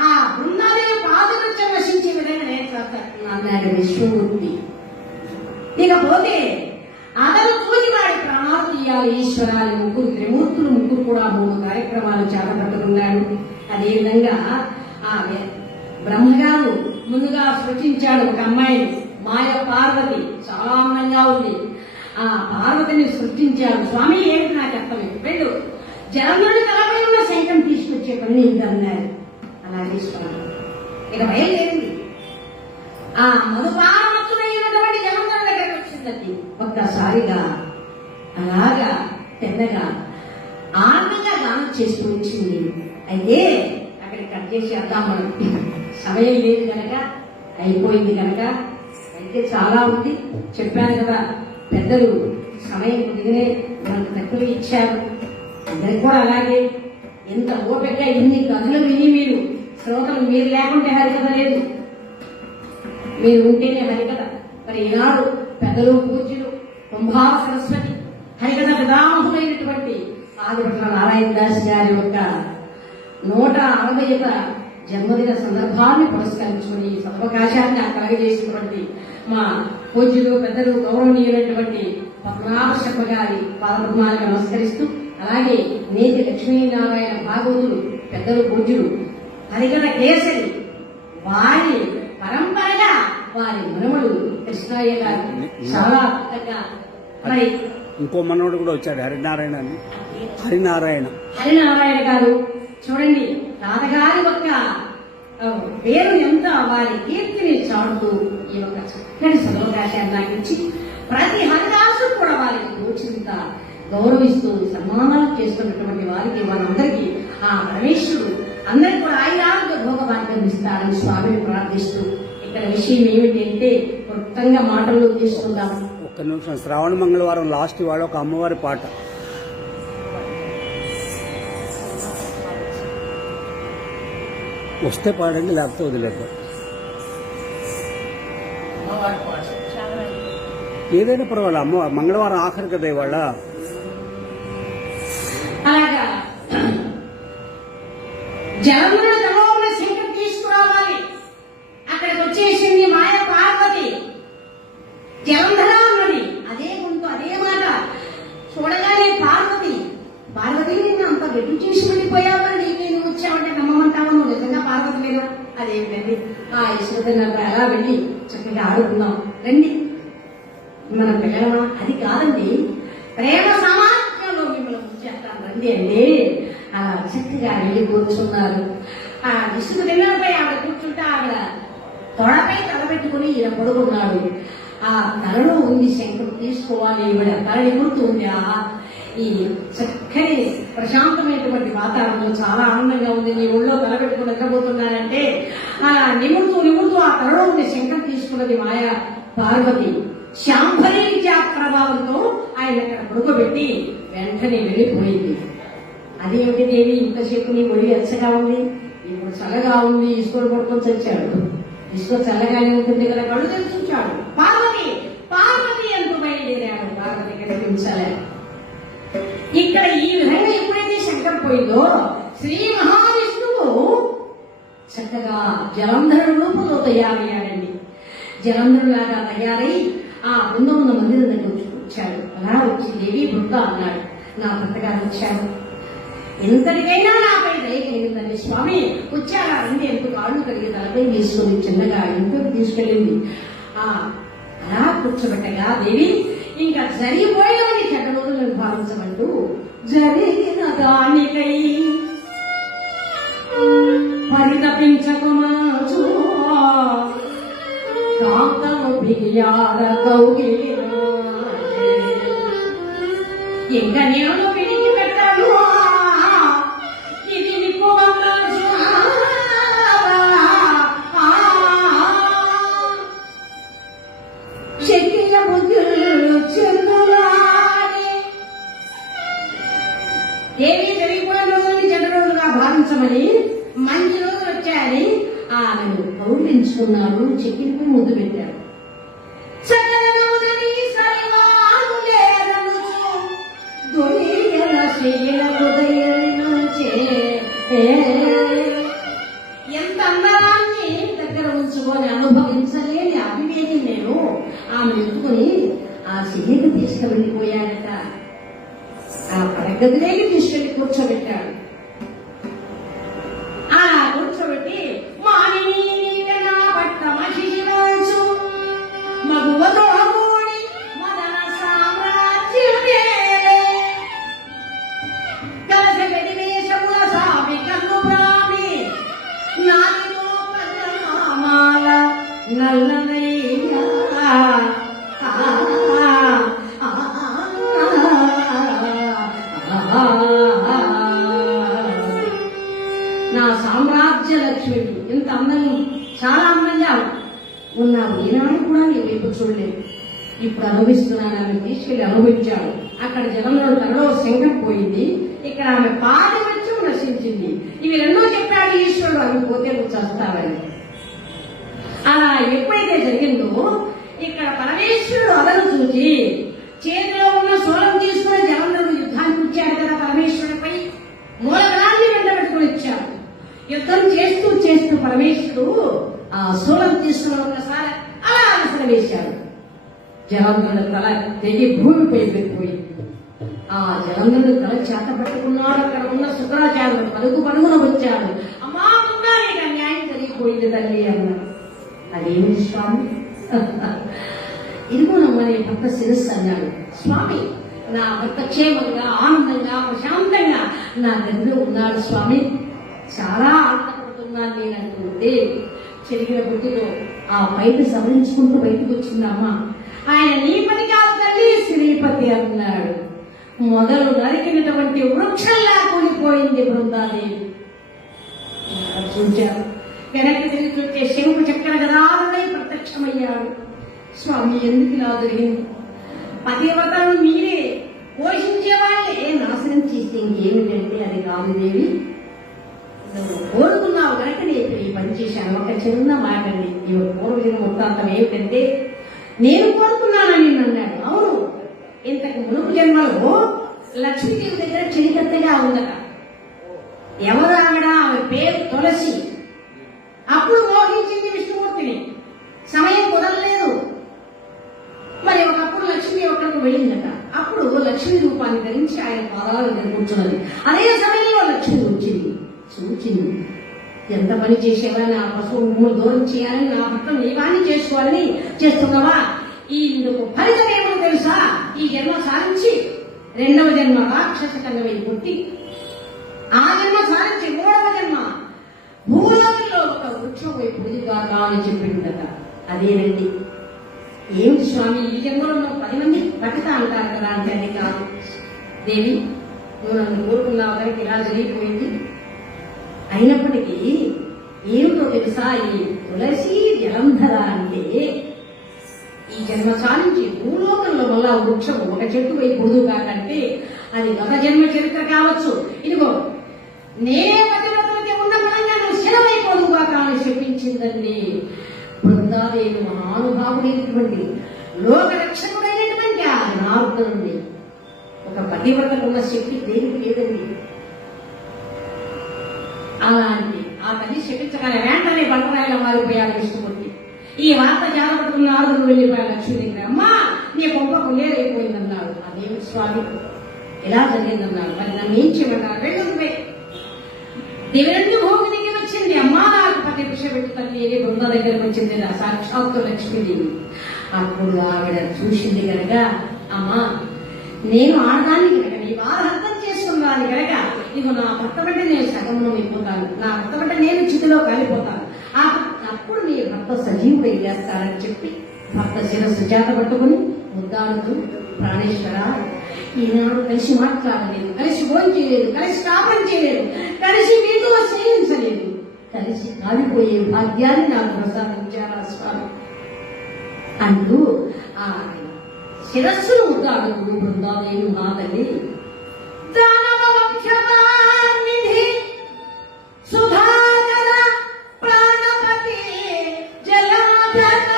ఆ బృందాదేవి పాదవృత్యం నశించే విధంగా నేను చేస్తాను అన్నాడు విష్ణుమూర్తి. ఇకపోతే అతను చూసి వాడి ప్రాణాలు సూర్యాలు ఈశ్వరాలు ముగ్గురు త్రిమూర్తులు ముగ్గురు కూడా 3 కార్యక్రమాలు చేపట్టుకున్నాడు. అదేవిధంగా ఆ బ్రహ్మగారు ముందుగా సృష్టించాడు ఒక అమ్మాయిని, మాయ పార్వతి, చాలా అందంగా ఉంది. ఆ పార్వతిని సృష్టించాడు. స్వామి ఏంటి నాకు అర్థమైంది, వెళ్ళు జలంధ్రుడి తలపై ఉన్న శంఖం తీసుకొచ్చే పని అన్నారు. అలాగే స్వామి ఇక బయలుదేరింది. ఆ మధుపానమైనటువంటి జలంధ్రుడి దగ్గరికి వచ్చింది. ఒక్కసారిగా అలాగా పెద్దగా ఆనందంగా గానం చేస్తూ వచ్చింది. అయితే అక్కడికి కట్ చేసేద్దాం, మనం సమయం లేదు కనుక, అయిపోయింది కనుక. అయితే చాలా ఉంది, చెప్పాను కదా పెద్దలు సమయం కొద్దిగానే మనకు తక్కువ ఇచ్చారు. అందరికి కూడా అలాగే ఎంత ఓపిక, ఇన్ని కథలు విని మీరు శ్రోతలు, మీరు లేకుంటే హరికథ లేదు, మీరు ఉంటేనే హరికథ. మరి ఈనాడు పెద్దలు పూజ్యులు కుంభా సరస్వతి హరికథ పితామహులైనటువంటి ఆదిపట్ల నారాయణ దాస్ గారి యొక్క 160వ జన్మదిన సందర్భాన్ని పురస్కరించుకుని సదవకాశాన్ని కలగజేసినటువంటి మా పూజ్యులు పెద్దలు గౌరవనీయులైనటువంటి పద్మనాభ శర్మ గారి పాదపద్మాలకు నమస్కరిస్తూ, అలాగే నేతి లక్ష్మీనారాయణ భాగవతులు పెద్దలు పూజ్యులు హరికథ కేసరి వారి పరంపరగా వారి మనవడు కృష్ణయ్య గారు చాలా అద్భుతంగా. మరి ఇంకో మనవడు కూడా వచ్చాడు, హరినారాయణ గారు. చూడండి, తాతగారి యొక్క పేరు ఎంత, వారి కీర్తిని చాటుతూ ఈ యొక్క చక్కని సదవకాశాన్ని నాకు ఇచ్చి ప్రతి హరిదాసు కూడా వారికి తోచింత గౌరవిస్తూ సన్మానాలు చేస్తున్నటువంటి వారికి, వారందరికీ ఆ పరమేశ్వరుడు అందరికీ కూడా ఆయురారోగ్య భోగభాగ్యం ఇస్తారని స్వామిని ప్రార్థిస్తూ, ఇక్కడ విషయం ఏమిటంటే క్లుప్తంగా మాటల్లో తీసుకుందాం. ఒక్క నిమిషం, శ్రావణ మంగళవారం లాస్ట్ ఇవాళ ఒక అమ్మవారి పాట వస్తే పాడండి, లేకపోతే వదిలేద్దాం. ఏదైనా పర్వాలేదు, అమ్మ మంగళవారం ఆఖరి కదా ఇవాళ. అలాగా జలంధ్రుడిలో ఉన్న శంఖం తీసుకురావాలి. అక్కడికి వచ్చేసింది మాయ పార్వతి. జలంధర ఉన్నది, అదే గొంతు, అదే మాట. చూడగానే పార్వతి నిన్ను అంత వెటు చేసి వెళ్ళిపోయావని నేను వచ్చావంటే నమ్మమంటావు, నువ్వు నిజంగా పార్వతి లేదా? అదేమిటండి, ఆ యశోదనంతా ఎలా వెళ్ళి చక్కగా ఆడుకుందాం రండి, మన పిల్లలమా? అది కాదండి, ప్రేమ సమాజంలో మిమ్మల్ని ఉంచేస్తాను రండి అండి. అలా చక్కగా వెళ్ళి కూర్చున్నారు. ఆ విసుగు తిన్నపై ఆవిడ కూర్చుంటే ఆవిడ తొడపై తలబెట్టుకుని ఈయన పడుకున్నాడు. ఆ తలలో ఉంది శంఖం తీసుకోవాలి, ఈవిడ తల ఎగురుతుంది. ఈ చక్కని ప్రశాంతమైనటువంటి వాతావరణం చాలా ఆనందంగా ఉంది. నీ ఒళ్ళో తలబెట్టుకుని నిద్రపోతున్నారంటే నిమురుతూ ఆ తలలో ఉండే శంఖం తీసుకున్నది మాయా పార్వతి. శాంభరి విద్యా ప్రభావంతో ఆయన అక్కడ పడుకోబెట్టి వెంటనే వెళ్ళిపోయింది. అదేమిటి దేవి, ఇంతసేపు నీ ఒడి ఎచ్చగా ఉంది, ఇప్పుడు చల్లగా ఉంది, ఈశ్వరుడు పడుకొని చచ్చాడు. ఈశ్వరు చల్లగానే ఉంటుంది కదా, కళ్ళు తెరిచుంచాడు. పార్వతి అంటూ బయలుదేరాడు. పార్వతి కనిపించాలి. ఇక్కడ ఈ విధంగా ఎప్పుడైతే శంకర్ పోయిందో, శ్రీ మహావిష్ణువు చక్కగా జలంధరుడు రూపంలో తయారయ్యాడండి. జలంధరులాగా తయారై ఆ బృందం ఉన్న మందిరం దగ్గర వచ్చాడు. అలా వచ్చి దేవి బృంద అన్నాడు, నా భర్తగారు వచ్చాడు, ఎంతటికైనా నాపై దయ కలిగిందండి స్వామి. వచ్చారా రండి, ఎంత కాళ్ళు కలిగి తలపై తీసుకొని చిన్నగా ఇంటికి తీసుకెళ్ళింది. అలా కూర్చోబెట్టగా దేవి ఇంకా జరిగిపోయేవని చెడ్డ రోజులను భావించమంటూ, జరిగిన దానికై పరితపించకుమాచు కాంతము బిగియార కౌగిలిన ఇంకా నేను పిడికి పెట్టాను, ఇది నీకు శక్తియ బుద్ధులు చెందులాడే. ఏమీ జరిగిపోయిన రోజుల్ని చెడ్డ రోజులుగా భావించమని, మంచి రోజులు వచ్చాయని ఆమెను కౌగిలించుకున్నాడు, చెక్కిలిపై ముద్దు పెట్టాడు. ఎంత అందరాన్ని దగ్గర ఉంచుకొని అనుభవించలేని అవివేకి నేను ఆమె ఎత్తుకుని ఆ సిహిని తీసుకువెళ్ళిపోయాడట. గదిలోకి తీసుకెళ్లి కూర్చోబెట్టాడు. ఆ కూర్చోబెట్టి మానిని నా పట్ట మహిళించు మగువతో కూడి మదన సామ్రాజ్యమే కలస గడివేశముల సామి కన్ను ప్రాణి నాదిలో పదనామాల నల్లనయ్యా నా సామ్రాజ్య లక్ష్మి ఇంత అందంగా చాలా అందంగా ఉన్నావు. ఈనాడు కూడా నీ వైపు చూడలేదు. ఇప్పుడు అనుభవిస్తున్నాను. ఆమె తీసుకెళ్లి అనుభవించాడు. అక్కడ జనంలో తనలో శంకం పోయింది. ఇక్కడ ఆమె పాడి వచ్చి నశించింది. ఇవి రెండో చెప్పాడు ఈశ్వరుడు. అవి పోతే నువ్వు చస్తావని. అలా ఎప్పుడైతే జరిగిందో ఇక్కడ పరమేశ్వరుడు అదను చూసి చేతిలో ఉన్న శూలం తీసుకుని జనంలో యుద్ధానికి వచ్చాడు కదా. పరమేశ్వరుడిపై మూలగణాన్ని వెంటబెట్టుకుని వచ్చాడు. యుద్ధం చేస్తూ చేస్తూ పరమేశ్వరుడు ఆ శూలం తీసుకుని ఒకసారి అలా అలసన వేశాడు. జలంధరుడు తల తెగి భూమిపై వెళ్ళిపోయింది. ఆ జలంధరుడు తల చేత పట్టుకున్నాడు. అక్కడ ఉన్న శుక్రాచార్యుడు పలుకు పలుగున వచ్చాడు. అమ్మా ముందా నీకు అన్యాయం జరిగిపోయింది తల్లి అన్నాడు. అదేమి స్వామి? ఇదిగోనమ్మని భర్త శిరస్సు అన్నాడు. స్వామి నా భర్త క్షేమంగా ఆనందంగా ప్రశాంతంగా నా గదిలో ఉన్నాడు స్వామి. చాలా ఆనందపడుతున్నాను నేనంటుంటే చెరిగిన బుద్ధితో ఆ బయట సవరించుకుంటూ బయటకు వచ్చిందమ్మ. ఆయన నీ పని కాదు తల్లి శ్రీపతి అన్నాడు. మొదలు నరికినటువంటి వృక్షంలా కూలిపోయింది బృందాదేవి. చూచారు. వెనక్కి తిరిగి చూస్తే శంకు చక్ర గదారుడై ప్రత్యక్షమయ్యాడు. స్వామి ఎందుకు ఇలా జరిగింది? పతివ్రతను మీరే పోషించే వాళ్ళే నాశనం చేస్తే ఇంకేమిటంటే అది కాదు దేవి. నువ్వు కోరుకున్నావు కనుక నేను ఈ పని చేశాను. ఒక చిన్న మాట అండి. ఈ పూర్వజన్మ వృత్తాంతం ఏమిటంటే నేను కోరుకున్నానని అన్నాడు. అవును, ఇంతకు మునుపు జన్మలో లక్ష్మీదేవి దగ్గర చిరికత్తగా ఉందట. ఎవరు ఆవిడ? ఆమె పేరు తులసి. అప్పుడు మోహించింది విష్ణుమూర్తిని. సమయం కుదరలేదు. మరి ఒకప్పుడు లక్ష్మి ఒక్కడికి వెళ్ళిందట. అప్పుడు లక్ష్మీ రూపాన్ని ధరించి ఆయన పాదాల దగ్గర కూర్చున్నది. అదే సమయంలో లక్ష్మి వచ్చింది. చూచింది. ఎంత పని చేసేవా? నా పశువు దూరం చేయాలని, నా భర్తను నీవాన్ని చేసుకోవాలని చేస్తున్నావా? ఈ ఇందుకు ఫలితం ఏమో తెలుసా? ఈ జన్మ సాధించి రెండవ జన్మ రాక్షస కన్నవై పుట్టి ఆ జన్మ సాధించి మూడవ జన్మ భూలోకంలో ఒక వృక్షం వైపు పుడిగాక అని చెప్పిందట. అదేనండి. ఏమిటి స్వామి ఈ జన్మలో 10 మంది పట్టిత అంటారు కదా అంటే అది కాదు దేవి. నువ్వు నన్ను కోరుకున్నావు కనుక ఇలా జరిగిపోయింది. అయినప్పటికీ ఏమిటో తెలుసా? ఈ తులసి జలంధర అంటే ఈ జన్మ సాధించి భూలోకంలో మళ్ళా వృక్షం ఒక చెట్టు వైపు పొడుగు కాకంటే అది గత జన్మ చరిత్ర కావచ్చు. ఇదిగో నేనే పతివ్రతలకి ఉన్న బలంగా నువ్వు శిలవై పొడుగుగా కాని చెప్పించిందండి. బృందాదేవి మహానుభావుడైనటువంటి లోక రక్షకుడైనటువంటి ఆ జనార్దనుడి ఒక పతివ్రతకు ఉన్న శక్తి దేనికి లేదండి. అలాంటి ఆ తల్లి శపించగానే వెంటనే బండరాయిలా మారిపోయాడు విష్ణుమూర్తి. ఈ వార్త జాగ్రత్తకున్న నారదుడు వెళ్ళిపోయాడు లక్ష్మి దగ్గర. అమ్మా నీ కొంపకు లేరైపోయిందన్నాడు. అదేమి స్వామి ఎలా జరిగిందన్నాడు. మరి నన్ను ఏం చేయమన్నారు? వెళ్ళుంది దేవరండి భూమి దగ్గర వచ్చింది. అమ్మా నాకు పతి విష పెట్టి తల్లి బృంద దగ్గరకు వచ్చింది నా సాక్షాత్తు లక్ష్మీదేవి. అప్పుడు ఆవిడ చూసింది కనుక అమ్మా నేను ఆడదాన్ని కనుక నీ బాధ అర్థం చేసుకున్నాను కనుక ఇక నా భర్త బట్టి నేను సగంలో అయిపోతాను. నా భర్త బట్టి నేను చితిలో కాలిపోతాను. అప్పుడు నీ భర్త సజీవుడు వేస్తారని చెప్పి భర్త శిరస్సు చేత పట్టుకుని ముద్దాడుతూ ప్రాణేశ్వర ఈనాడు కలిసి మాట్లాడలేదు, కలిసి భోజనం చేయలేదు, కలిసి కాపం చేయలేదు, కలిసి మీతో స్నేహించలేదు, కలిసి కాలిపోయే భాగ్యాన్ని నాకు ప్రసాదించారా స్వామి అంటూ ఆ శిరస్సును ముద్దాడుతూ బృందాదేవి మా తల్లి నిధి సుధాకర ప్రాణపతి జలాధర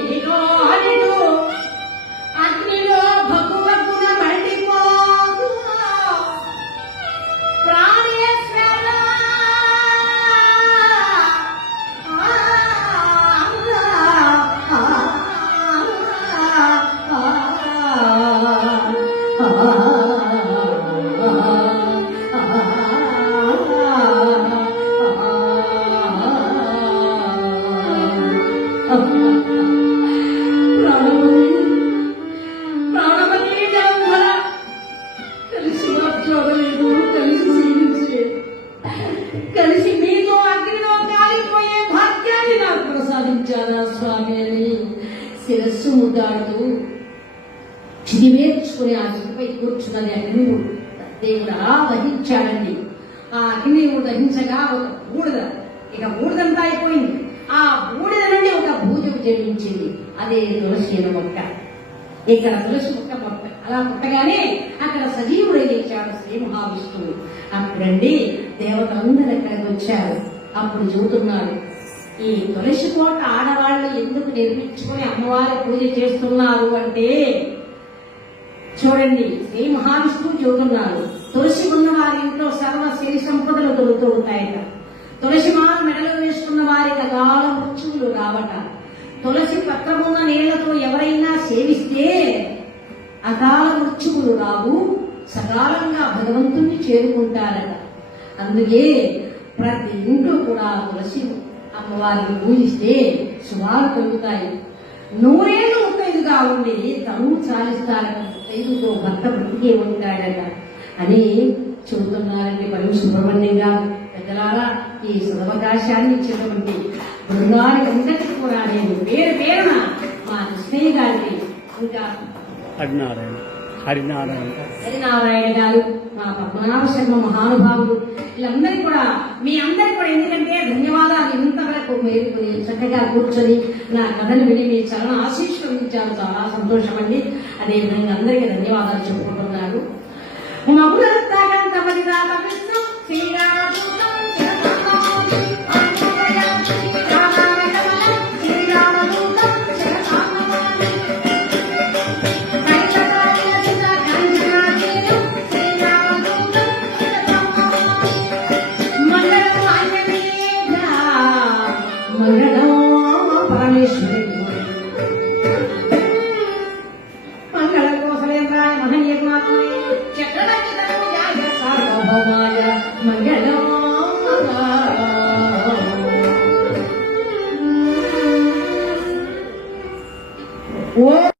మీలో శిరస్సు ముద్దాడుతూ చిదివేర్చుకుని ఆ చెట్టుపై కూర్చున్నది అగ్నిదేవుడు. దేవుడు అలా దహించాడండి. ఆ అగ్నిదేవుడు దహించగా ఒక బూడిద, ఇక బూడిదంతా అయిపోయింది. ఆ బూడిద నుండి ఒక భూజం జన్మించింది. అదే తులసి అనే మొక్క. ఇక్కడ తులసి మొక్క అలా పుట్టగానే అక్కడ సజీవుడై లేచాడు శ్రీ మహావిష్ణువు. అప్పుడండి దేవతలందరూ అక్కడికి వచ్చారు. అప్పుడు చెబుతున్నాడు, ఈ తులసి కోట ఆడవాళ్ళు ఎందుకు నిర్మించుకుని అమ్మవారి పూజ చేస్తున్నారు అంటే, చూడండి శ్రీ మహావిష్ణువు చెబుతున్నారు, తులసి ఉన్న వారి ఇంట్లో సర్వ సిరి సంపదలు దొరుకుతూ ఉంటాయట. తులసి మాల మెడలో వేసుకున్న వారికి అగాల మృత్యువులు రావట. తులసి పత్రమున్న నీళ్లతో ఎవరైనా సేవిస్తే అకాల మృత్యువులు రావు, సకాలంగా భగవంతుణ్ణి చేరుకుంటారట. అందుకే ప్రతి ఇంట్లో కూడా తులసి అమ్మవారిని పూజిస్తే శుభాలు కలుగుతాయి. నూరేళ్లు ముత్తైదుగా ఉండి తనువు చాలిస్తారట. ముత్తైదుతో భర్త బ్రతికే ఉంటాడట అని చెబుతున్నారండి పరమ సుబ్రహ్మణ్యం గారు. పెద్దలారా, ఈ సదవకాశాన్ని ఇచ్చినటువంటి బృందానికి అందరికీ కూడా నేను పేరు పేరున మా కృష్ణయ్య గారికి, ఇంకా హరినారాయణ గారు, మా పద్మనాభ శర్మ మహానుభావులు, వీళ్ళందరికీ కూడా మీ అందరికీ కూడా ఎందుకంటే ధన్యవాదాలు. ఇంతవరకు మీరు చక్కగా కూర్చొని నా కథను విని మీ చరణ ఆశీర్వదించారు. చాలా సంతోషం అండి. అదేవిధంగా అందరికీ ధన్యవాదాలు చెప్పుకుంటున్నారు. పరమేశ్వరి మంగళ కోసలేంద్రాయ మహన్యమాత్మనే చక్రవర్తి సార్వభౌమాయ మంగళం. ఓ